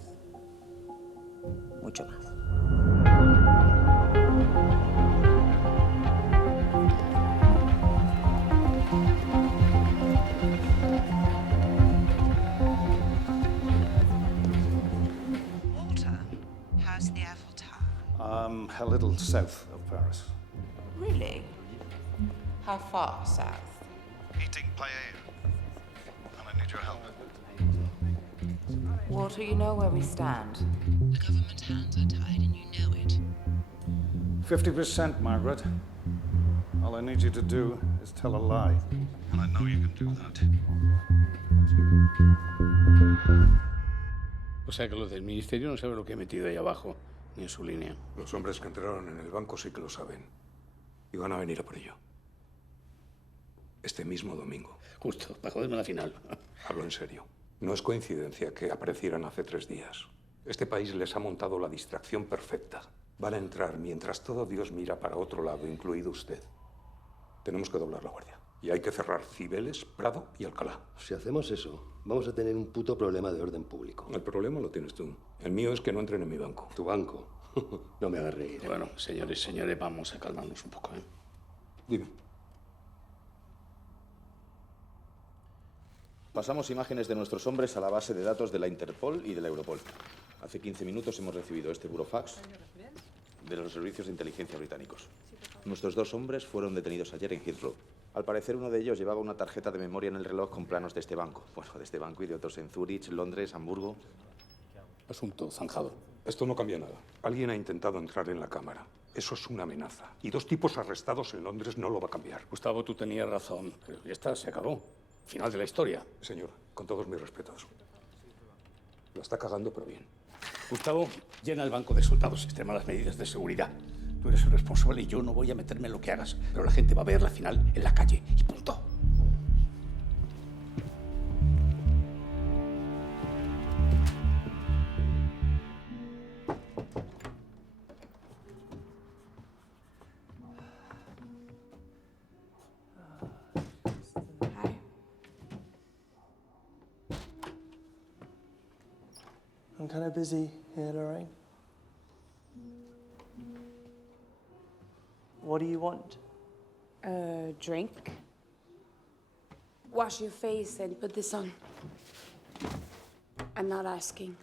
Mucho más. How's the Eiffel Tower? A little south of Paris. Really? How far south? Eating paella. And I need your help. Walter, you know where we stand. The government hands are tied and you know it. 50%, Margaret. All I need you to do is tell a lie. And I know you can do that. O sea que los del ministerio no saben lo que he metido ahí abajo, ni en su línea. Los hombres que entraron en el banco sí que lo saben. Y van a venir a por ello. Este mismo domingo. Justo, para joderme la final. Hablo en serio. No es coincidencia que aparecieran hace 3 días. Este país les ha montado la distracción perfecta. Van a entrar mientras todo Dios mira para otro lado, incluido usted. Tenemos que doblar la guardia. Y hay que cerrar Cibeles, Prado y Alcalá. Si hacemos eso, vamos a tener un puto problema de orden público. El problema lo tienes tú. El mío es que no entren en mi banco. ¿Tu banco? No me hagas reír. Bueno, señores, vamos a calmarnos un poco, ¿eh? Dime. Pasamos imágenes de nuestros hombres a la base de datos de la Interpol y de la Europol. Hace 15 minutos hemos recibido este burofax de los servicios de inteligencia británicos. Nuestros 2 hombres fueron detenidos ayer en Heathrow. Al parecer, uno de ellos llevaba una tarjeta de memoria en el reloj con planos de este banco. Bueno, de este banco y de otros en Zúrich, Londres, Hamburgo. Asunto zanjado. Esto no cambia nada. Alguien ha intentado entrar en la cámara. Eso es una amenaza. Y 2 tipos arrestados en Londres no lo va a cambiar. Gustavo, tú tenías razón. Pero ya está, se acabó. Final de la historia. Señor, con todos mis respetos. La está cagando, pero bien. Gustavo, llena el banco de soldados y extrema las medidas de seguridad. Tú eres el responsable y yo no voy a meterme en lo que hagas. Pero la gente va a ver la final en la calle. Y punto. I'm kind of busy here, Lorraine. What do you want? Drink. Wash your face and put this on. I'm not asking.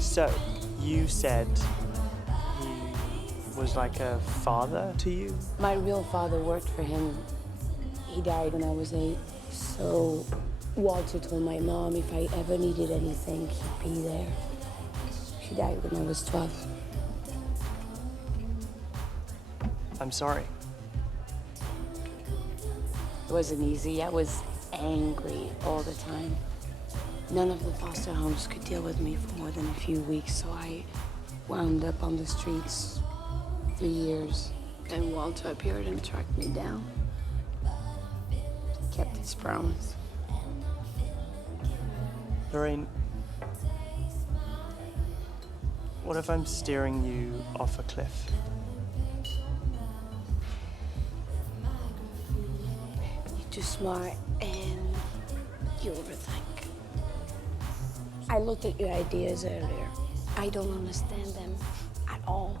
So, you said he was like a father to you? My real father worked for him. He died when I was 8. So Walter told my mom if I ever needed anything, he'd be there. She died when I was 12. I'm sorry. It wasn't easy. I was angry all the time. None of the foster homes could deal with me for more than a few weeks, so I wound up on the streets 3 years. Then Walter appeared and tracked me down. He kept his promise. Lorraine, what if I'm steering you off a cliff? You're too smart and you overthink. I looked at your ideas earlier. I don't understand them at all.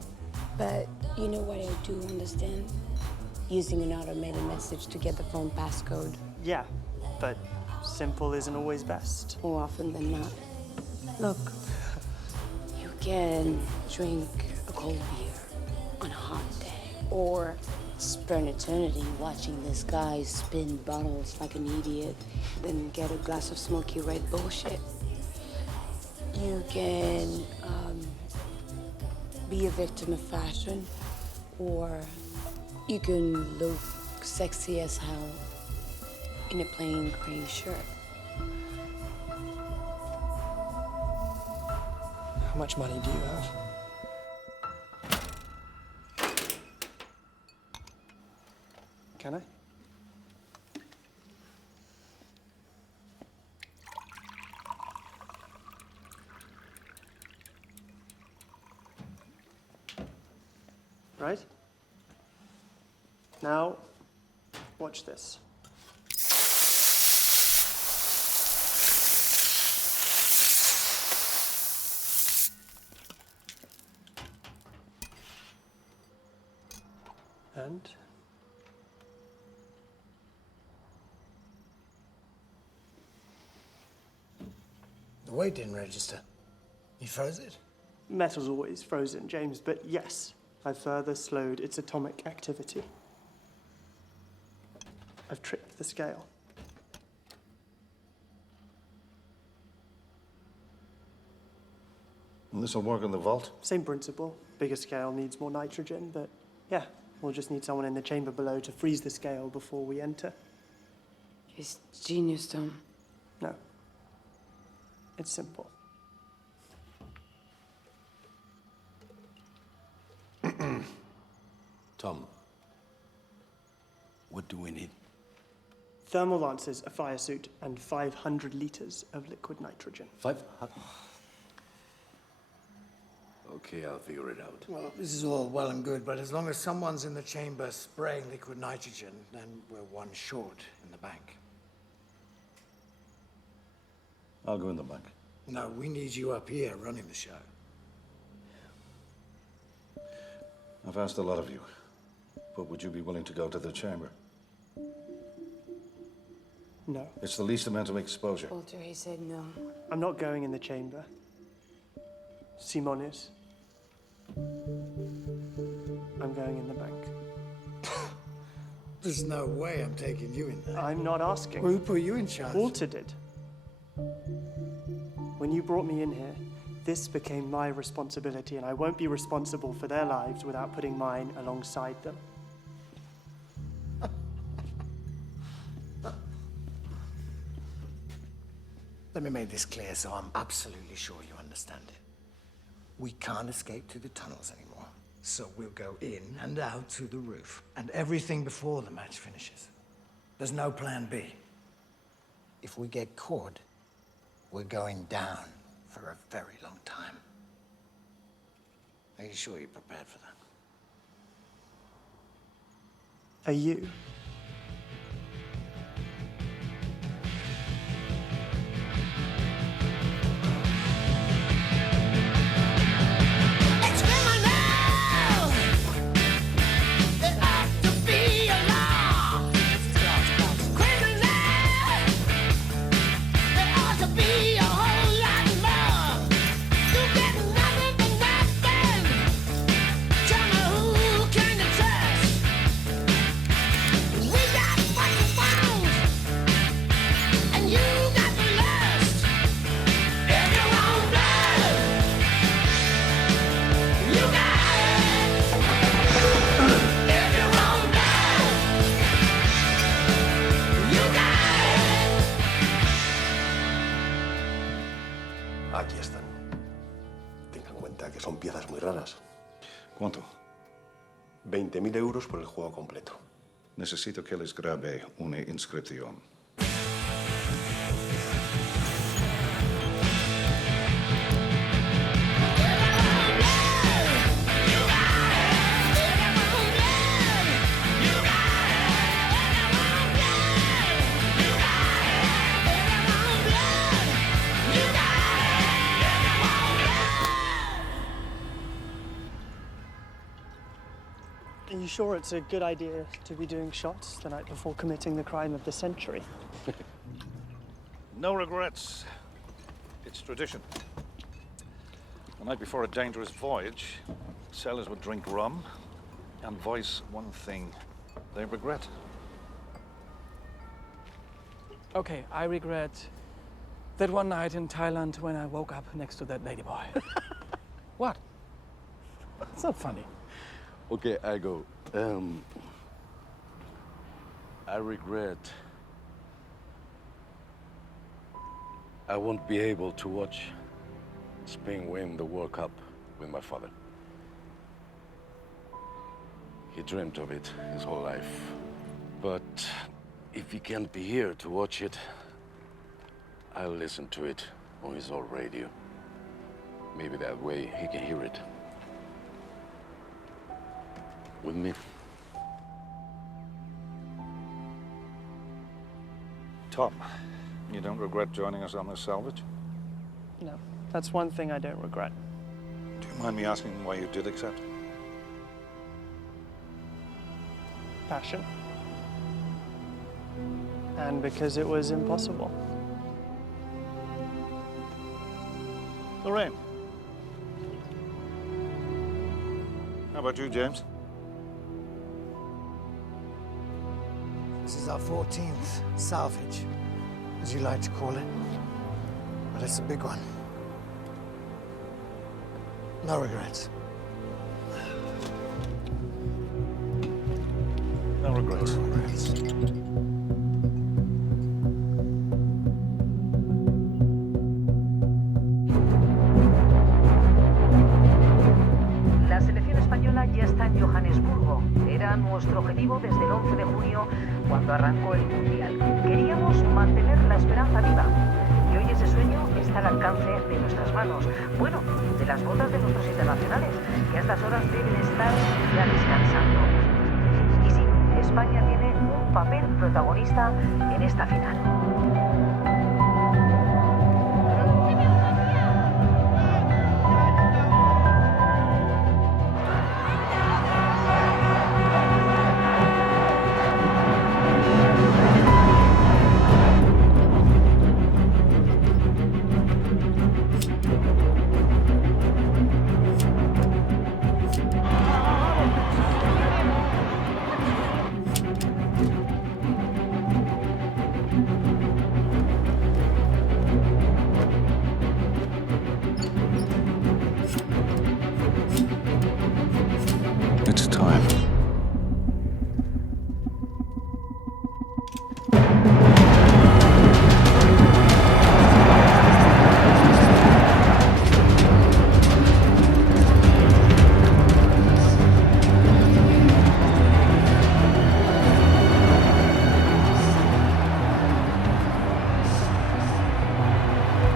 But you know what I do understand? Using an automated message to get the phone passcode. Yeah, but simple isn't always best. More often than not. Look, you can drink a cold beer on a hot day, or spend eternity watching this guy spin bottles like an idiot, then get a glass of smoky red bullshit. You can be a victim of fashion, or you can look sexy as hell in a plain gray shirt. How much money do you have? Can I? Right? Now, watch this. And the weight didn't register. You froze it? Metal's always frozen, James, but yes, I further slowed its atomic activity. I've tripped the scale. And this will work in the vault? Same principle. Bigger scale needs more nitrogen, but yeah, we'll just need someone in the chamber below to freeze the scale before we enter. It's genius, Tom. No. It's simple. Tom, what do we need? Thermal lancers, a fire suit, and 500 liters of liquid nitrogen. 500? Okay, I'll figure it out. Well, this is all well and good, but as long as someone's in the chamber spraying liquid nitrogen, then we're one short in the bank. I'll go in the bank. No, we need you up here running the show. I've asked a lot of you, but would you be willing to go to the chamber? No. It's the least amount of exposure. Walter, he said no. I'm not going in the chamber. Simon is. I'm going in the bank. There's no way I'm taking you in there. I'm not asking. Who put you in charge? Walter did. When you brought me in here, this became my responsibility, and I won't be responsible for their lives without putting mine alongside them. Let me make this clear so I'm absolutely sure you understand it. We can't escape through the tunnels anymore, so we'll go in and out through the roof, and everything before the match finishes. There's no plan B. If we get caught, we're going down for a very long time. Are you sure you're prepared for that? Are you? Aquí están. Tengan en cuenta que son piezas muy raras. ¿Cuánto? 20.000 euros por el juego completo. Necesito que les grabe una inscripción. Are you sure it's a good idea to be doing shots the night before committing the crime of the century? No regrets. It's tradition. The night before a dangerous voyage, sailors would drink rum and voice one thing they regret. Okay, I regret that one night in Thailand when I woke up next to that ladyboy. What? It's not funny. Okay, I go. I regret I won't be able to watch Spain win the World Cup with my father. He dreamt of it his whole life. But if he can't be here to watch it, I'll listen to it on his old radio. Maybe that way he can hear it. With me. Tom, you don't regret joining us on this salvage? No, that's one thing I don't regret. Do you mind me asking why you did accept? Passion. And because it was impossible. Lorraine. How about you, James? This is our 14th salvage, as you like to call it. But it's a big one. No regrets. No regrets. No regrets. La selección española ya está en Johannesburgo. Era nuestro objetivo desde el 11 de junio, cuando arrancó el Mundial. Queríamos mantener la esperanza viva. Y hoy ese sueño está al alcance de nuestras manos. Bueno, de las botas de nuestros internacionales, que a estas horas deben estar ya descansando. Y sí, España tiene un papel protagonista en esta final. It's time.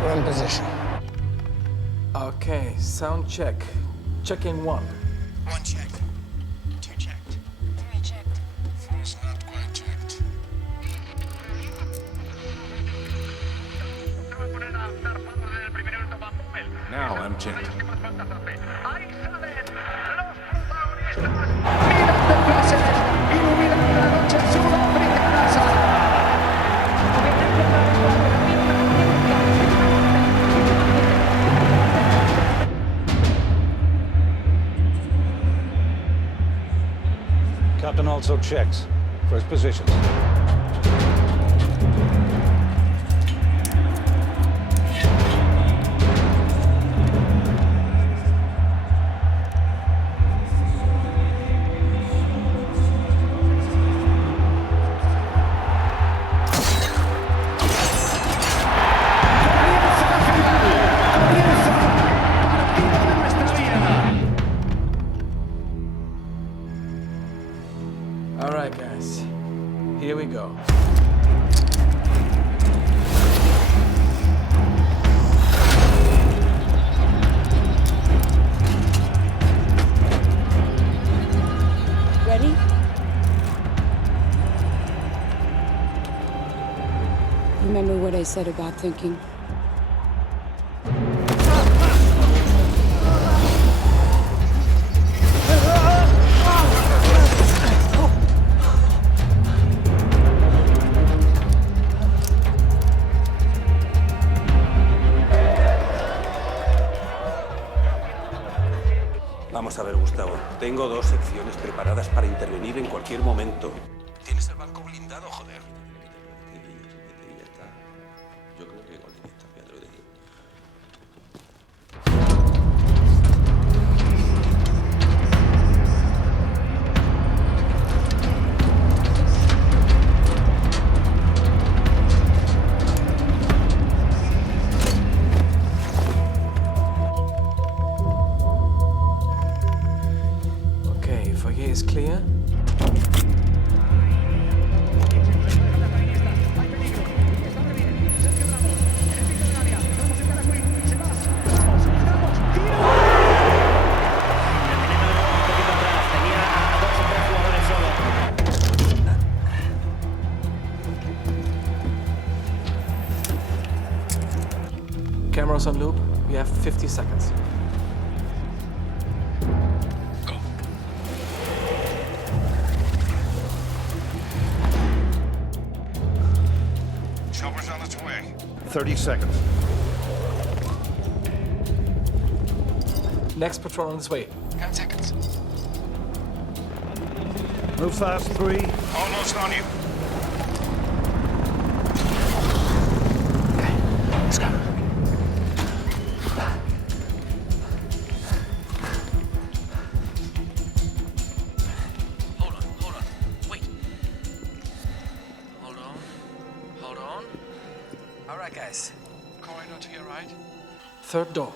We're in position. Okay, sound check. Check in one. One checked. Two checked. Three checked. Four's not quite checked. Now I'm checked. Captain also checks. First positions. All right, guys. Here we go. Ready? Remember what I said about thinking? Tengo 2 secciones preparadas para intervenir en cualquier momento. Tienes el banco blindado, joder. Yo creo que igual tiene esta, ya te lo digo. Okay, foyer is clear. Cameras on loop. We have 50 seconds. Chopper's on its way. 30 seconds. Next patrol on its way. 10 seconds. Move fast, 3. Almost on you. Let's go. Hold on. Wait. Hold on. All right, guys. Corridor to your right. Third door.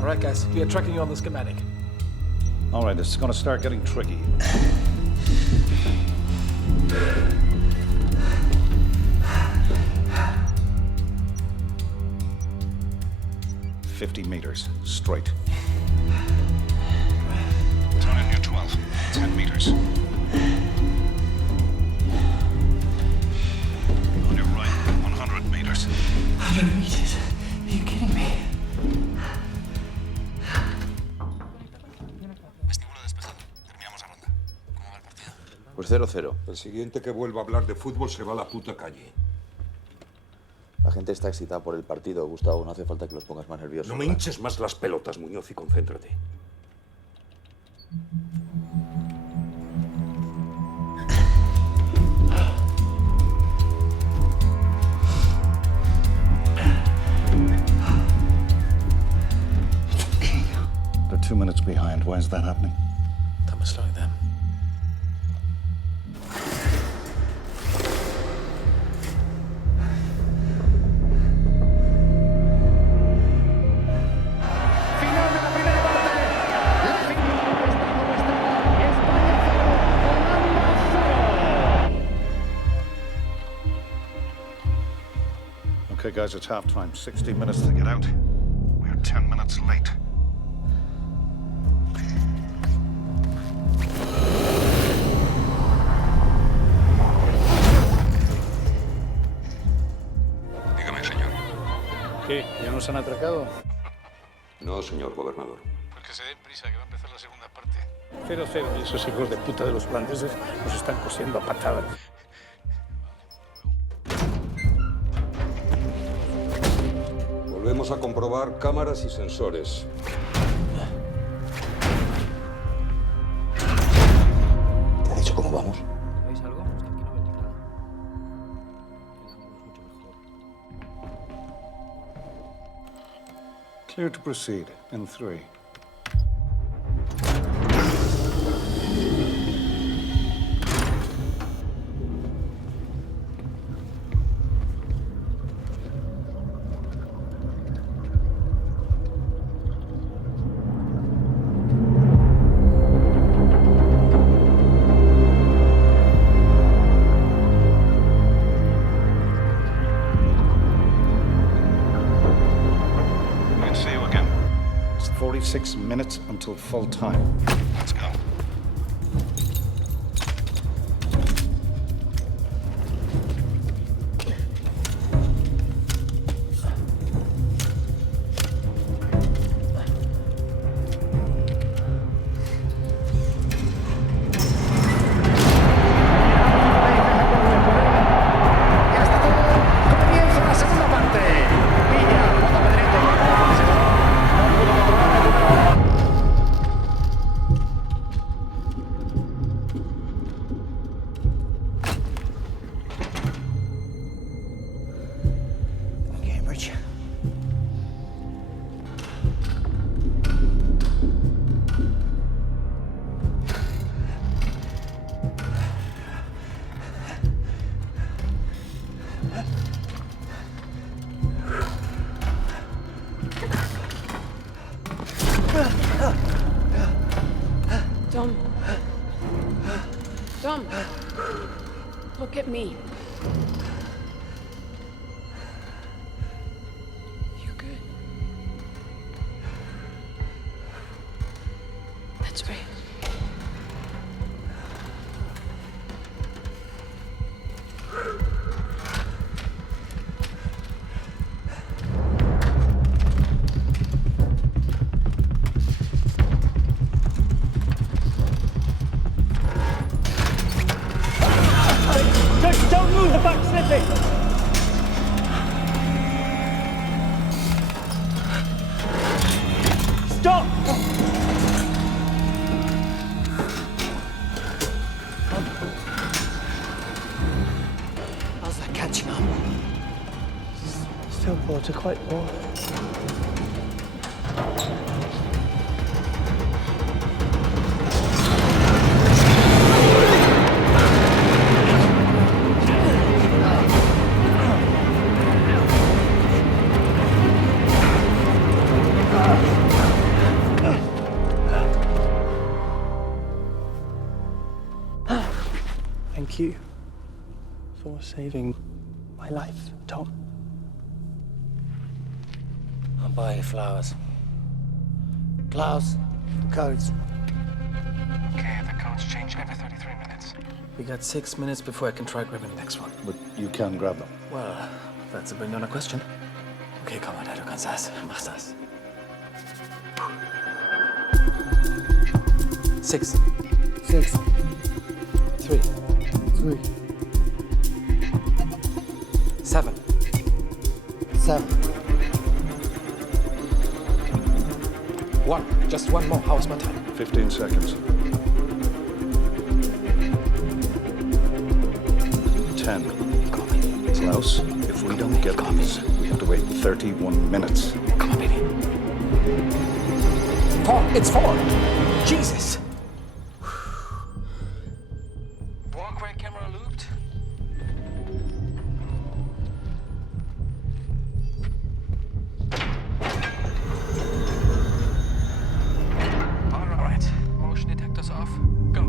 All right, guys, we are tracking you on the schematic. All right, this is going to start getting tricky. $50 meters, straight. Turn in your 12. 10 meters. On your right, 100 meters. 100 meters? Are you kidding me? Pues 0-0. El siguiente que vuelva a hablar de fútbol se va a la puta calle. La gente está excitada por el partido, Gustavo. No hace falta que los pongas más nerviosos. No me hinches más las pelotas, Muñoz, y concéntrate. They're 2 minutes behind. Why is that happening? Estamos slowing them. Okay, guys, it's halftime. 60 minutes to get out. We're 10 minutes late. Dígame, señor. ¿Qué? ¿Ya nos han atracado? No, señor gobernador. Pues que se den prisa, que va a empezar la segunda parte. 0-0. Y esos hijos de puta de los holandeses nos están cosiendo a patadas. Volvemos a comprobar cámaras y sensores. ¿Te ha dicho cómo vamos? ¿Veis algo? Es que aquí no ven claro. Clear to proceed in 3. 46 minutes until full time. Let's go. Dom, look at me. You're good. That's right. Don't move, the back's slipping! Stop! How's that catching up? Still water quite warm. Thank you for saving my life, Tom. I'll buy you flowers. Klaus, the codes. Okay, the codes change every 33 minutes. We got 6 minutes before I can try grabbing the next one. But you can grab them. Well, that's a bring on a question. Okay, komm mal, du kannst das. Mach das. 6. 6. 3. 3. 7. 7. 1. Just one more. How's my time? 15 seconds. 10. Klaus, if we don't get these, we have to wait 31 minutes. Come on, baby. 4. It's 4. Jesus. Walkway camera looped. All right. Motion detectors off. Go.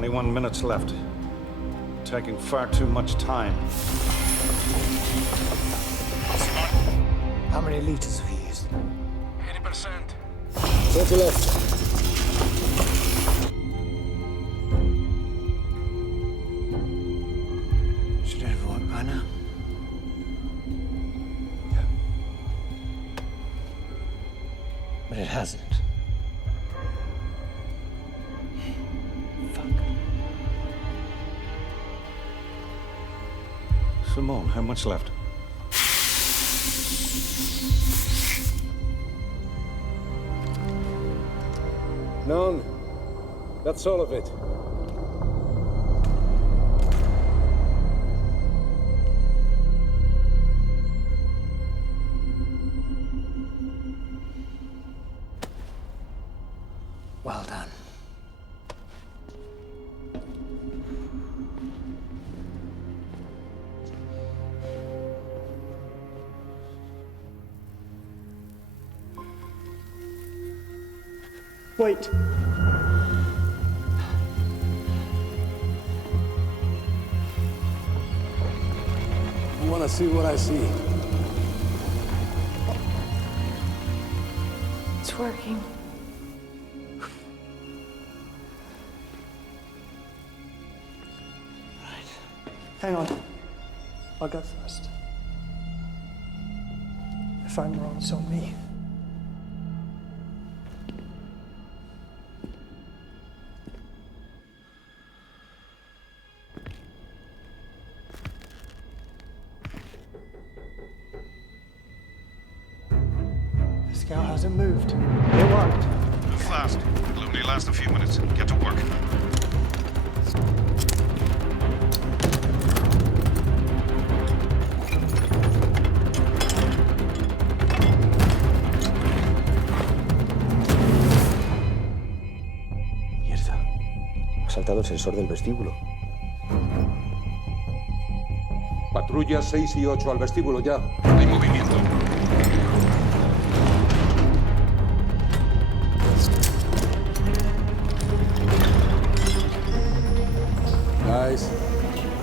21 minutes left. Taking far too much time. How many liters have you used? 80%. 30 left. Should have worked by now. But it hasn't. Simone, how much left? None. That's all of it. Well done. Wait. You want to see what I see? It's working. Hang on. I'll go first. If I'm wrong, it's on me. The scout hasn't moved. It worked. Move fast. It'll only last a few minutes. Get to work. Ha saltado el sensor del vestíbulo. Patrullas 6 y 8 al vestíbulo ya. Hay movimiento. Guys,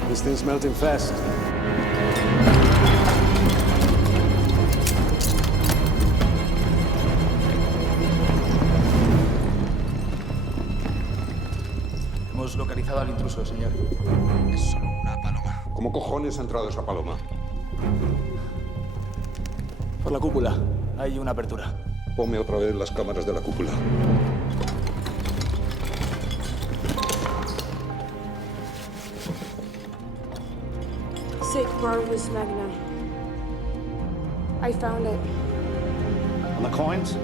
this thing's melting fast. Hemos localizado al intruso, señor. Es solo una paloma. ¿Cómo cojones ha entrado esa paloma? Por la cúpula. Hay una apertura. Ponme otra vez las cámaras de la cúpula. Sic Parvis Magna. I found it. On the coins?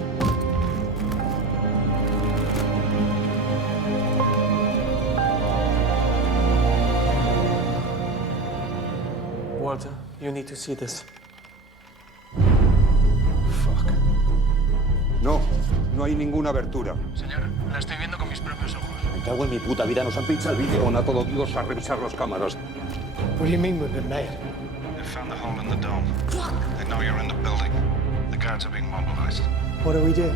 Walter, you need to see this. No, no hay ninguna abertura. Señor, la estoy viendo con mis propios ojos. Me cago en mi puta vida, nos han pinchado el vídeo. Pon a todo Dios a revisar las cámaras. What do you mean we've been made? They found the hole in the dome. They know you're in the building. The guards are being mobilized. What do we do?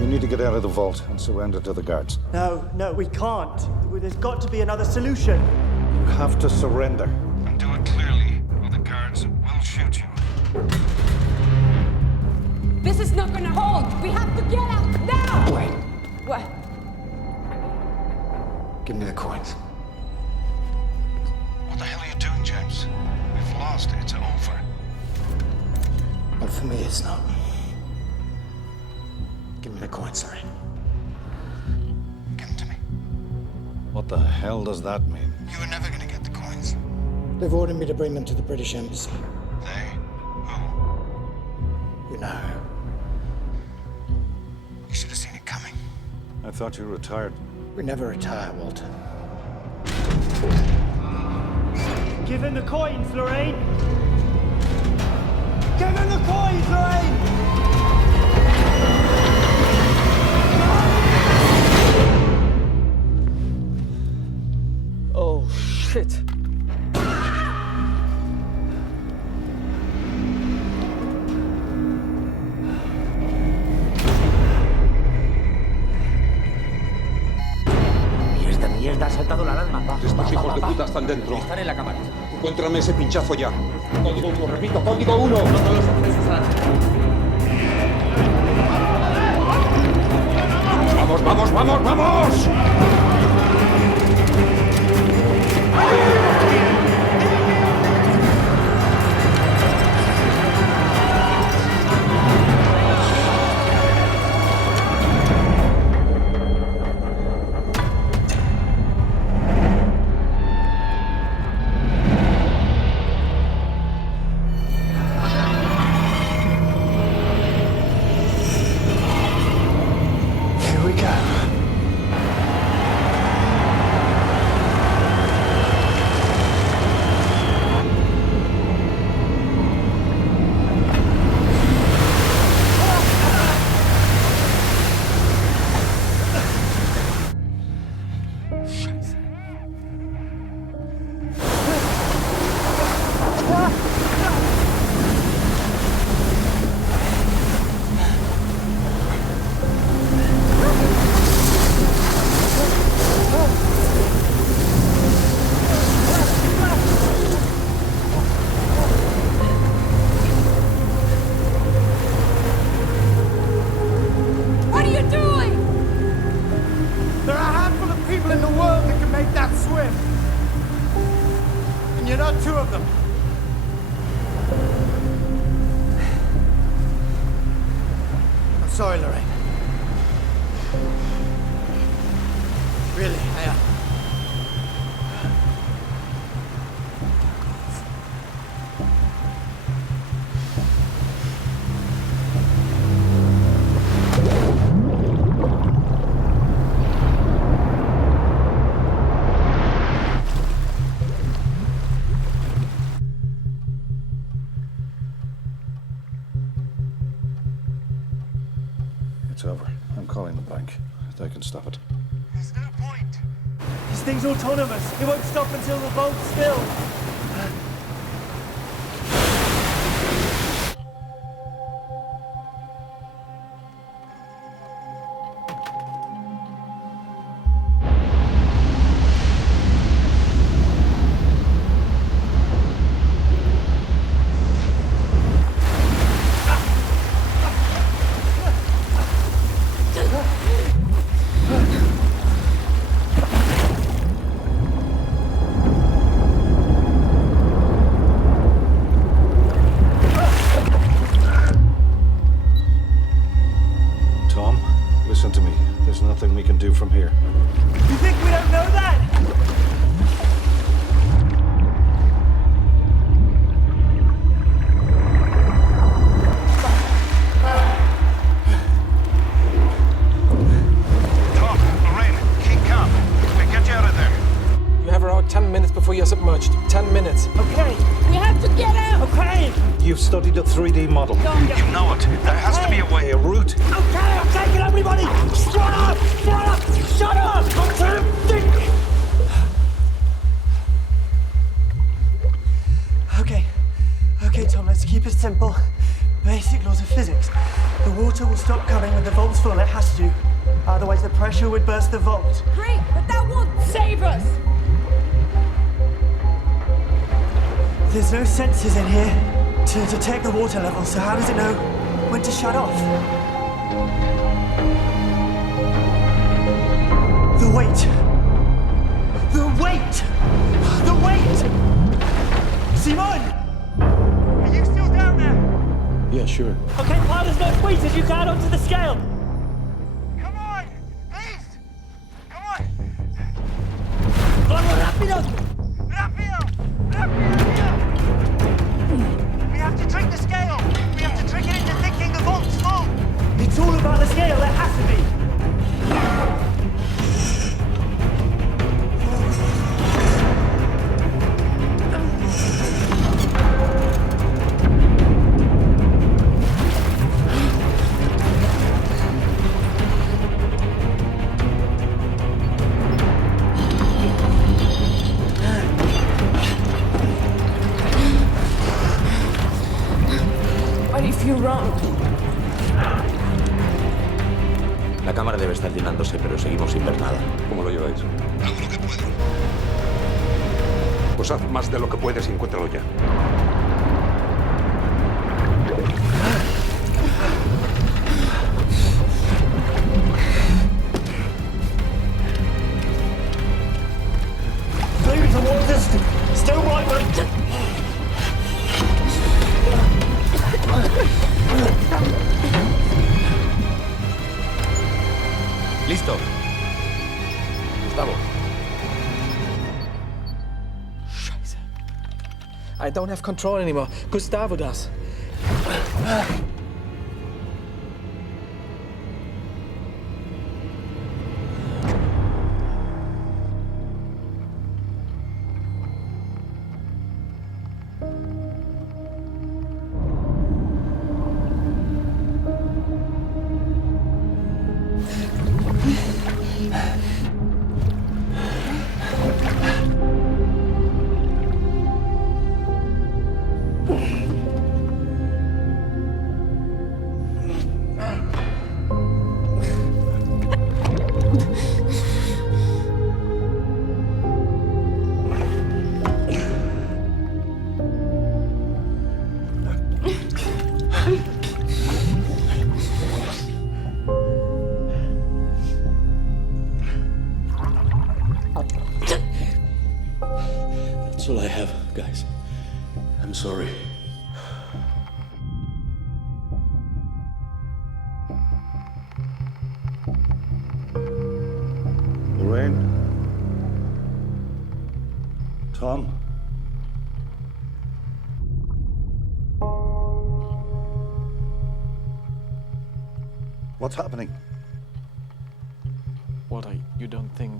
You need to get out of the vault and surrender to the guards. No, we can't. There's got to be another solution. You have to surrender. And do it clearly, or the guards will shoot you. This is not gonna hold. We have to get out now. Wait. What? Give me the coins. What the hell are you doing, James? We've lost. It's over. But for me, it's not. Give me the coins, sorry. Give them to me. What the hell does that mean? You were never gonna get the coins. They've ordered me to bring them to the British Embassy. They? You know. You should have seen it coming. I thought you retired. We never retire, Walter. Give him the coins, Lorraine! Give him the coins, Lorraine! Oh, shit. Estos hijos de puta están dentro. Están en la cámara. Encuéntrame ese pinchazo ya. Código 1, repito, código 1. Todos los accesos a la... ¡Vamos, vamos, vamos, vamos! Sorry, Lorraine. Really, I am. It's over. I'm calling the bank. They can stop it. There's no point. This thing's autonomous. It won't stop until the vault's filled. Listen to me. There's nothing we can do from here. You think we don't know that? Tom, Lorraine, keep calm. We'll get you out of there. You have around 10 minutes before you're submerged. 10 minutes. Okay. We have to get out! Okay! You've studied a 3D model. You know it. There has to be a way. A route. Okay, I'm taking everybody! Shut up! Shut up! Shut up! I'm trying to think! Okay, Tom, let's keep it simple. Basic laws of physics. The water will stop coming when the vault's full. It has to. Otherwise, the pressure would burst the vault. Great, but that won't save us! There's no sensors in here to detect the water level, so how does it know when to shut off? The weight! The weight! The weight! Simon! Are you still down there? Yeah, sure. Okay, pile as much weight as you can onto the scale! Come on! Please! Come on! ¡Vamos, rápido! ¡Rápido! ¡Rápido! We have to trick the scale! We have to trick it into thinking the vault's full! It's all about the scale, it has to be! What if you're wrong? La cámara debe estar llenándose, pero seguimos sin ver nada. ¿Cómo lo lleváis? Hago lo que puedo. Pues haz más de lo que puedes y encuéntralo ya. Listo. Gustavo. Scheiße. I don't have control anymore. Gustavo does. That's all I have, guys. I'm sorry. Lorraine? Tom? What's happening? What, you don't think...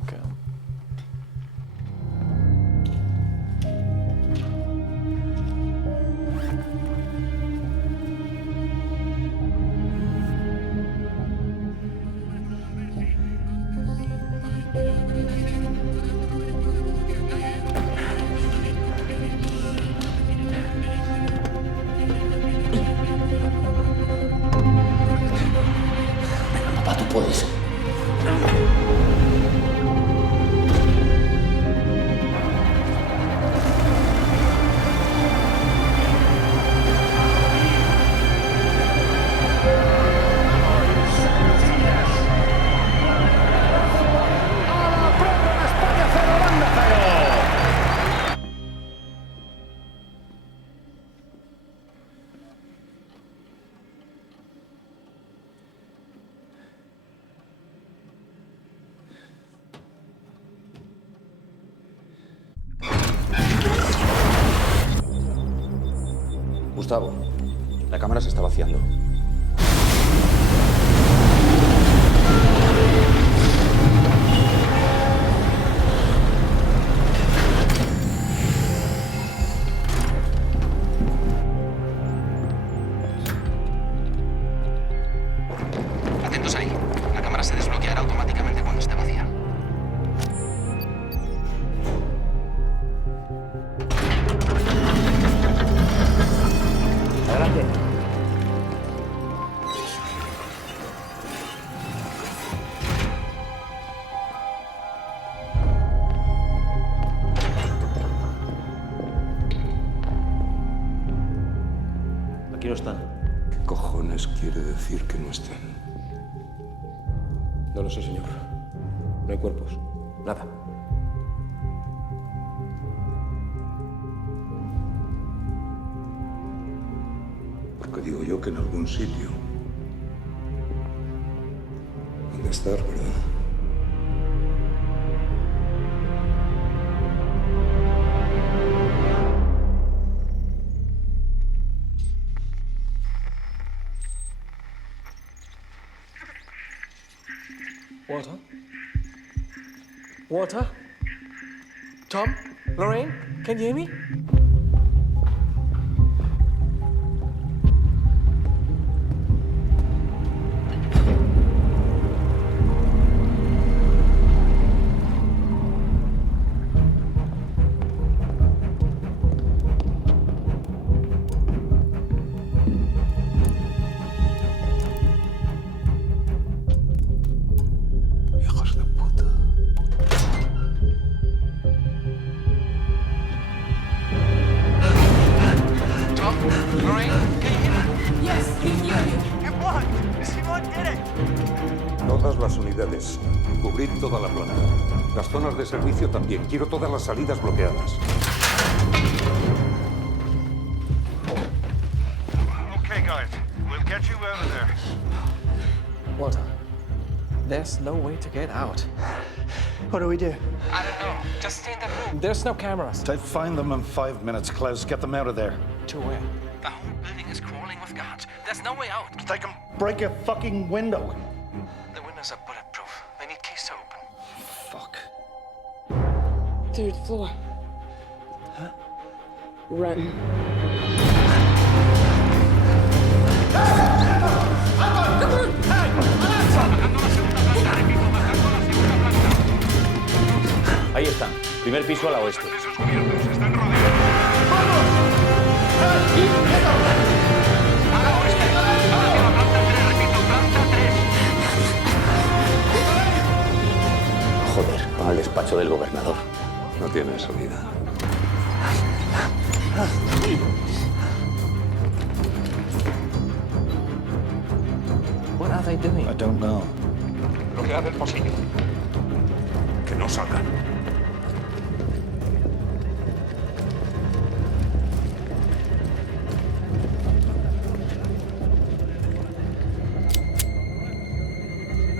Papá, tú puedes. Gustavo, la cámara se está vaciando. Atentos ahí. La cámara se desbloqueará automáticamente cuando esté vacía. Adelante. Aquí no están. ¿Qué cojones quiere decir que no estén? No lo sé, señor. No hay cuerpos. Nada. Porque digo yo que en algún sitio. ¿Dónde estar, verdad? Water? Water? Tom? Lorraine? Can you hear me? Todas las unidades. Cubrid toda la planta. Las zonas de servicio también. Quiero todas las salidas bloqueadas. Okay, guys. We'll get you out of there. Walter, there's no way to get out. What do we do? I don't know. Just stay in the room. There's no cameras. I'll find them in 5 minutes, Klaus. Get them out of there. To where? The whole building is crawling with guards. There's no way out. They can break a fucking window. The windows are bulletproof. They need keys to open. Fuck. 3rd floor. Huh? Run. Ahí están. Primer piso a la oeste. Joder, al despacho del gobernador. No tiene salida. What are they doing? I don't know. Bloquead el pasillo. Que no salgan.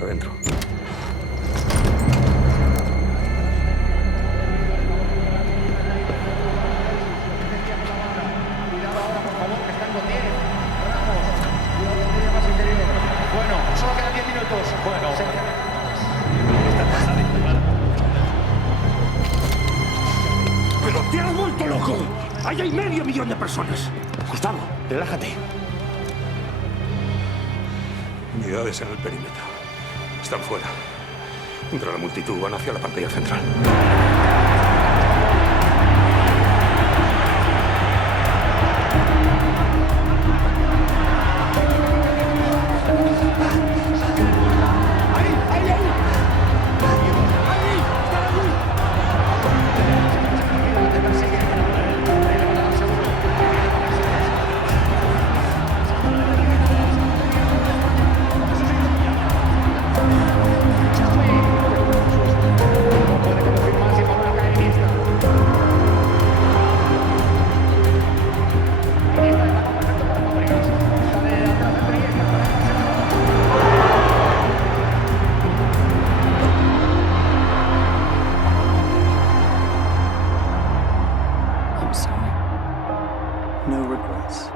Adentro. ¡Pero te has vuelto loco! ¡Ahí hay medio millón de personas! Gustavo, relájate. Unidades en el perímetro. Están fuera. Entre la multitud van hacia la pantalla central. No regrets.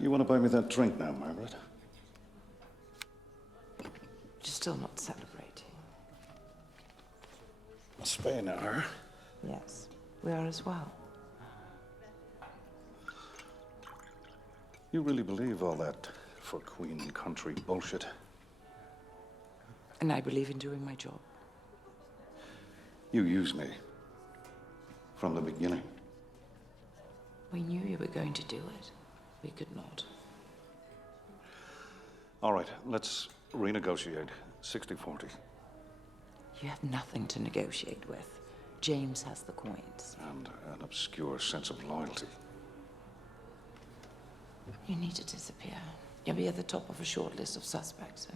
You want to buy me that drink now, Margaret? You're still not celebrating. Spain are. Yes, we are as well. You really believe all that for Queen and country bullshit? And I believe in doing my job. You use me. From the beginning. We knew you were going to do it. We could not. All right, let's renegotiate. 60-40. You have nothing to negotiate with. James has the coins. And an obscure sense of loyalty. You need to disappear. You'll be at the top of a short list of suspects, so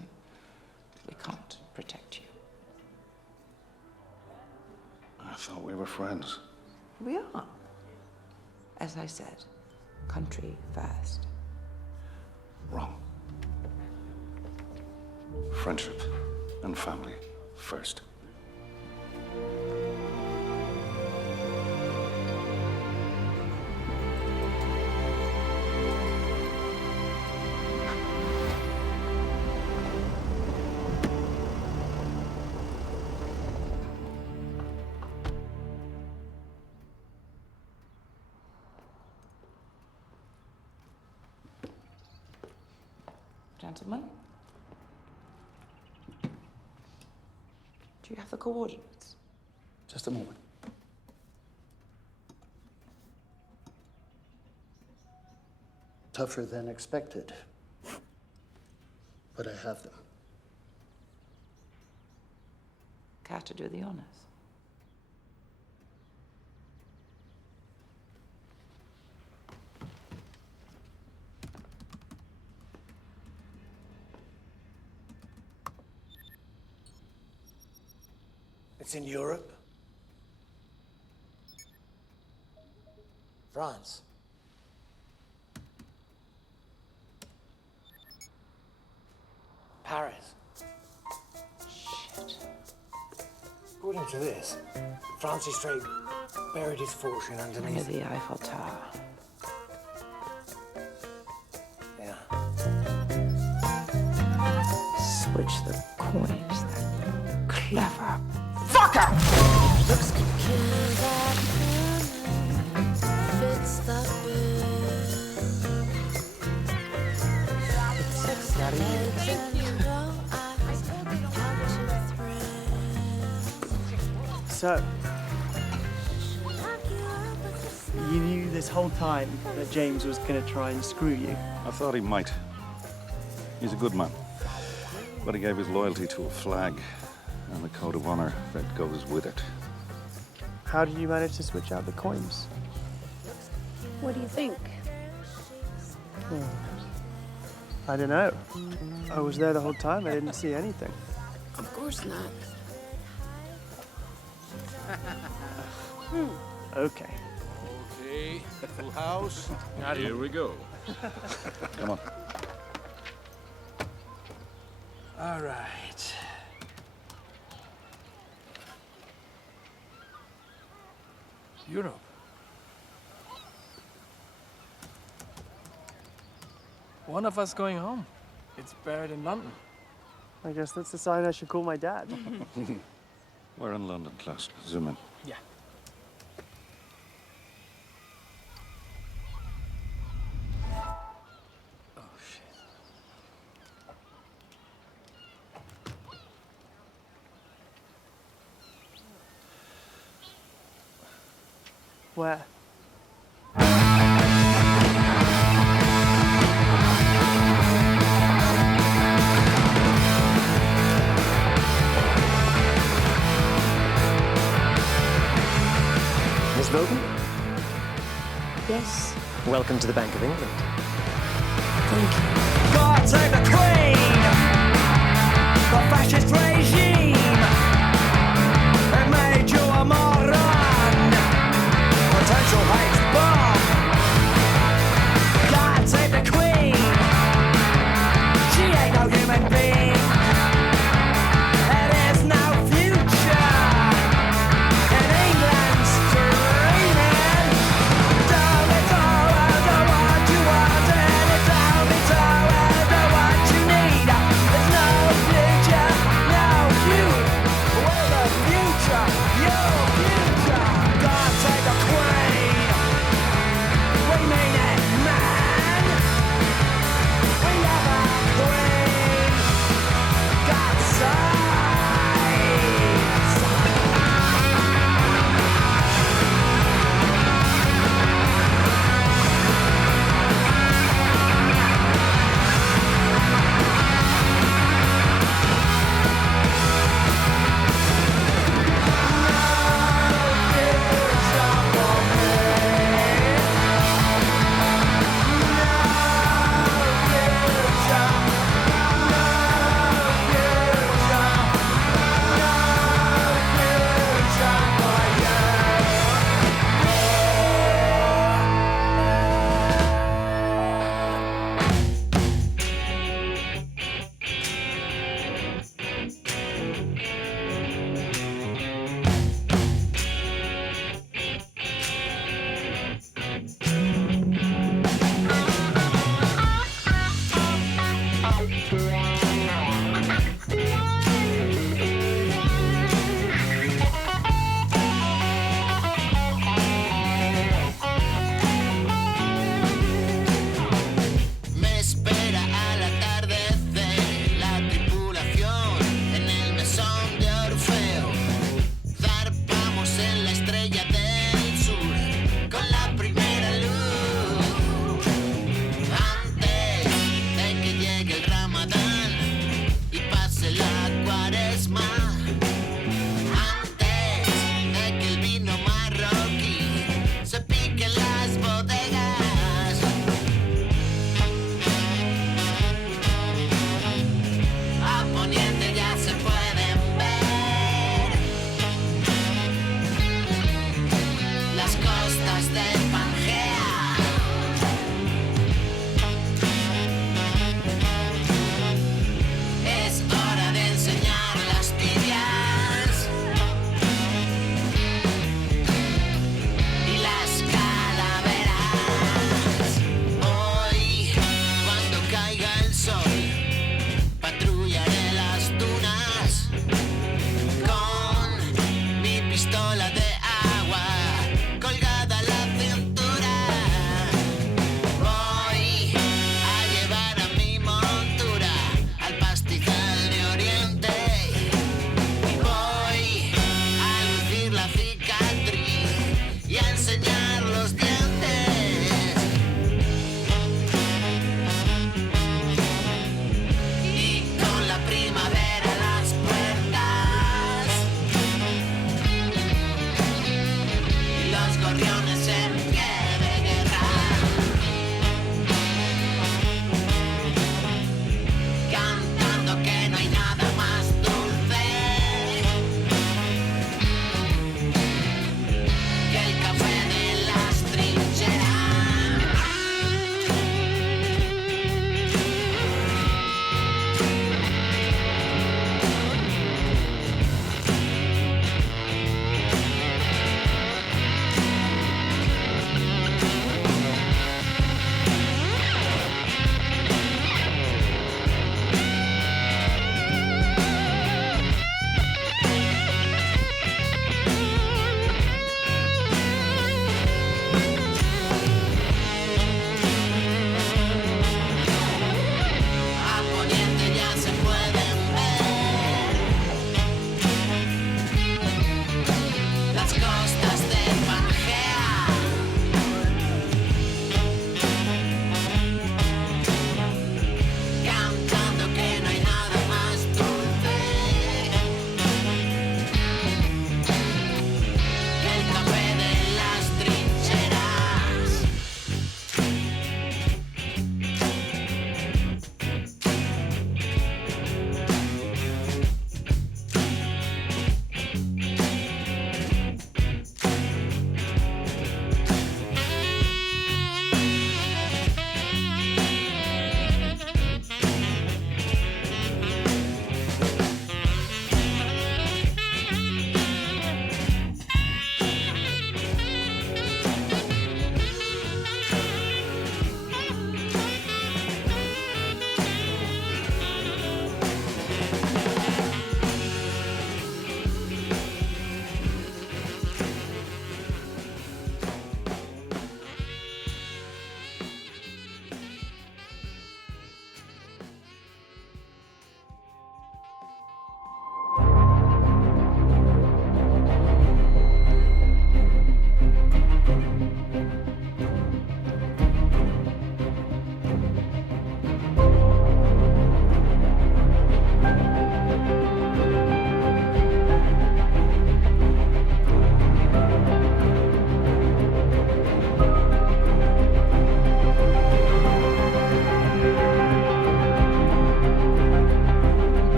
we can't protect you. I thought we were friends. We are. As I said, country first. friendship and family first. Gentlemen? Do you have the coordinates? Just a moment. Tougher than expected. But I have them. Care to do the honors? It's in Europe. France. Paris. Shit. According to this, Francis Drake buried his fortune Near underneath the Eiffel Tower. Yeah. Switch the coins, that clever fucker! Looks could kill that moment. Fits the bill. Six legs and yellow eyes. How to thrill. So, you knew this whole time that James was going to try and screw you? I thought he might. He's a good man. But he gave his loyalty to a flag and the code of honor that goes with it. How did you manage to switch out the coins? What do you think? I don't know. I was there the whole time. I didn't see anything. Of course not. Okay. Okay, full house. Here we go. Come on. All right. Europe. One of us going home. It's buried in London. I guess that's the sign I should call my dad. We're in London, Klaus. Zoom in. Yeah. Oh, shit. Where? Miss Vogan? Yes. Welcome to the Bank of England. Thank you. God save the Queen! The fascist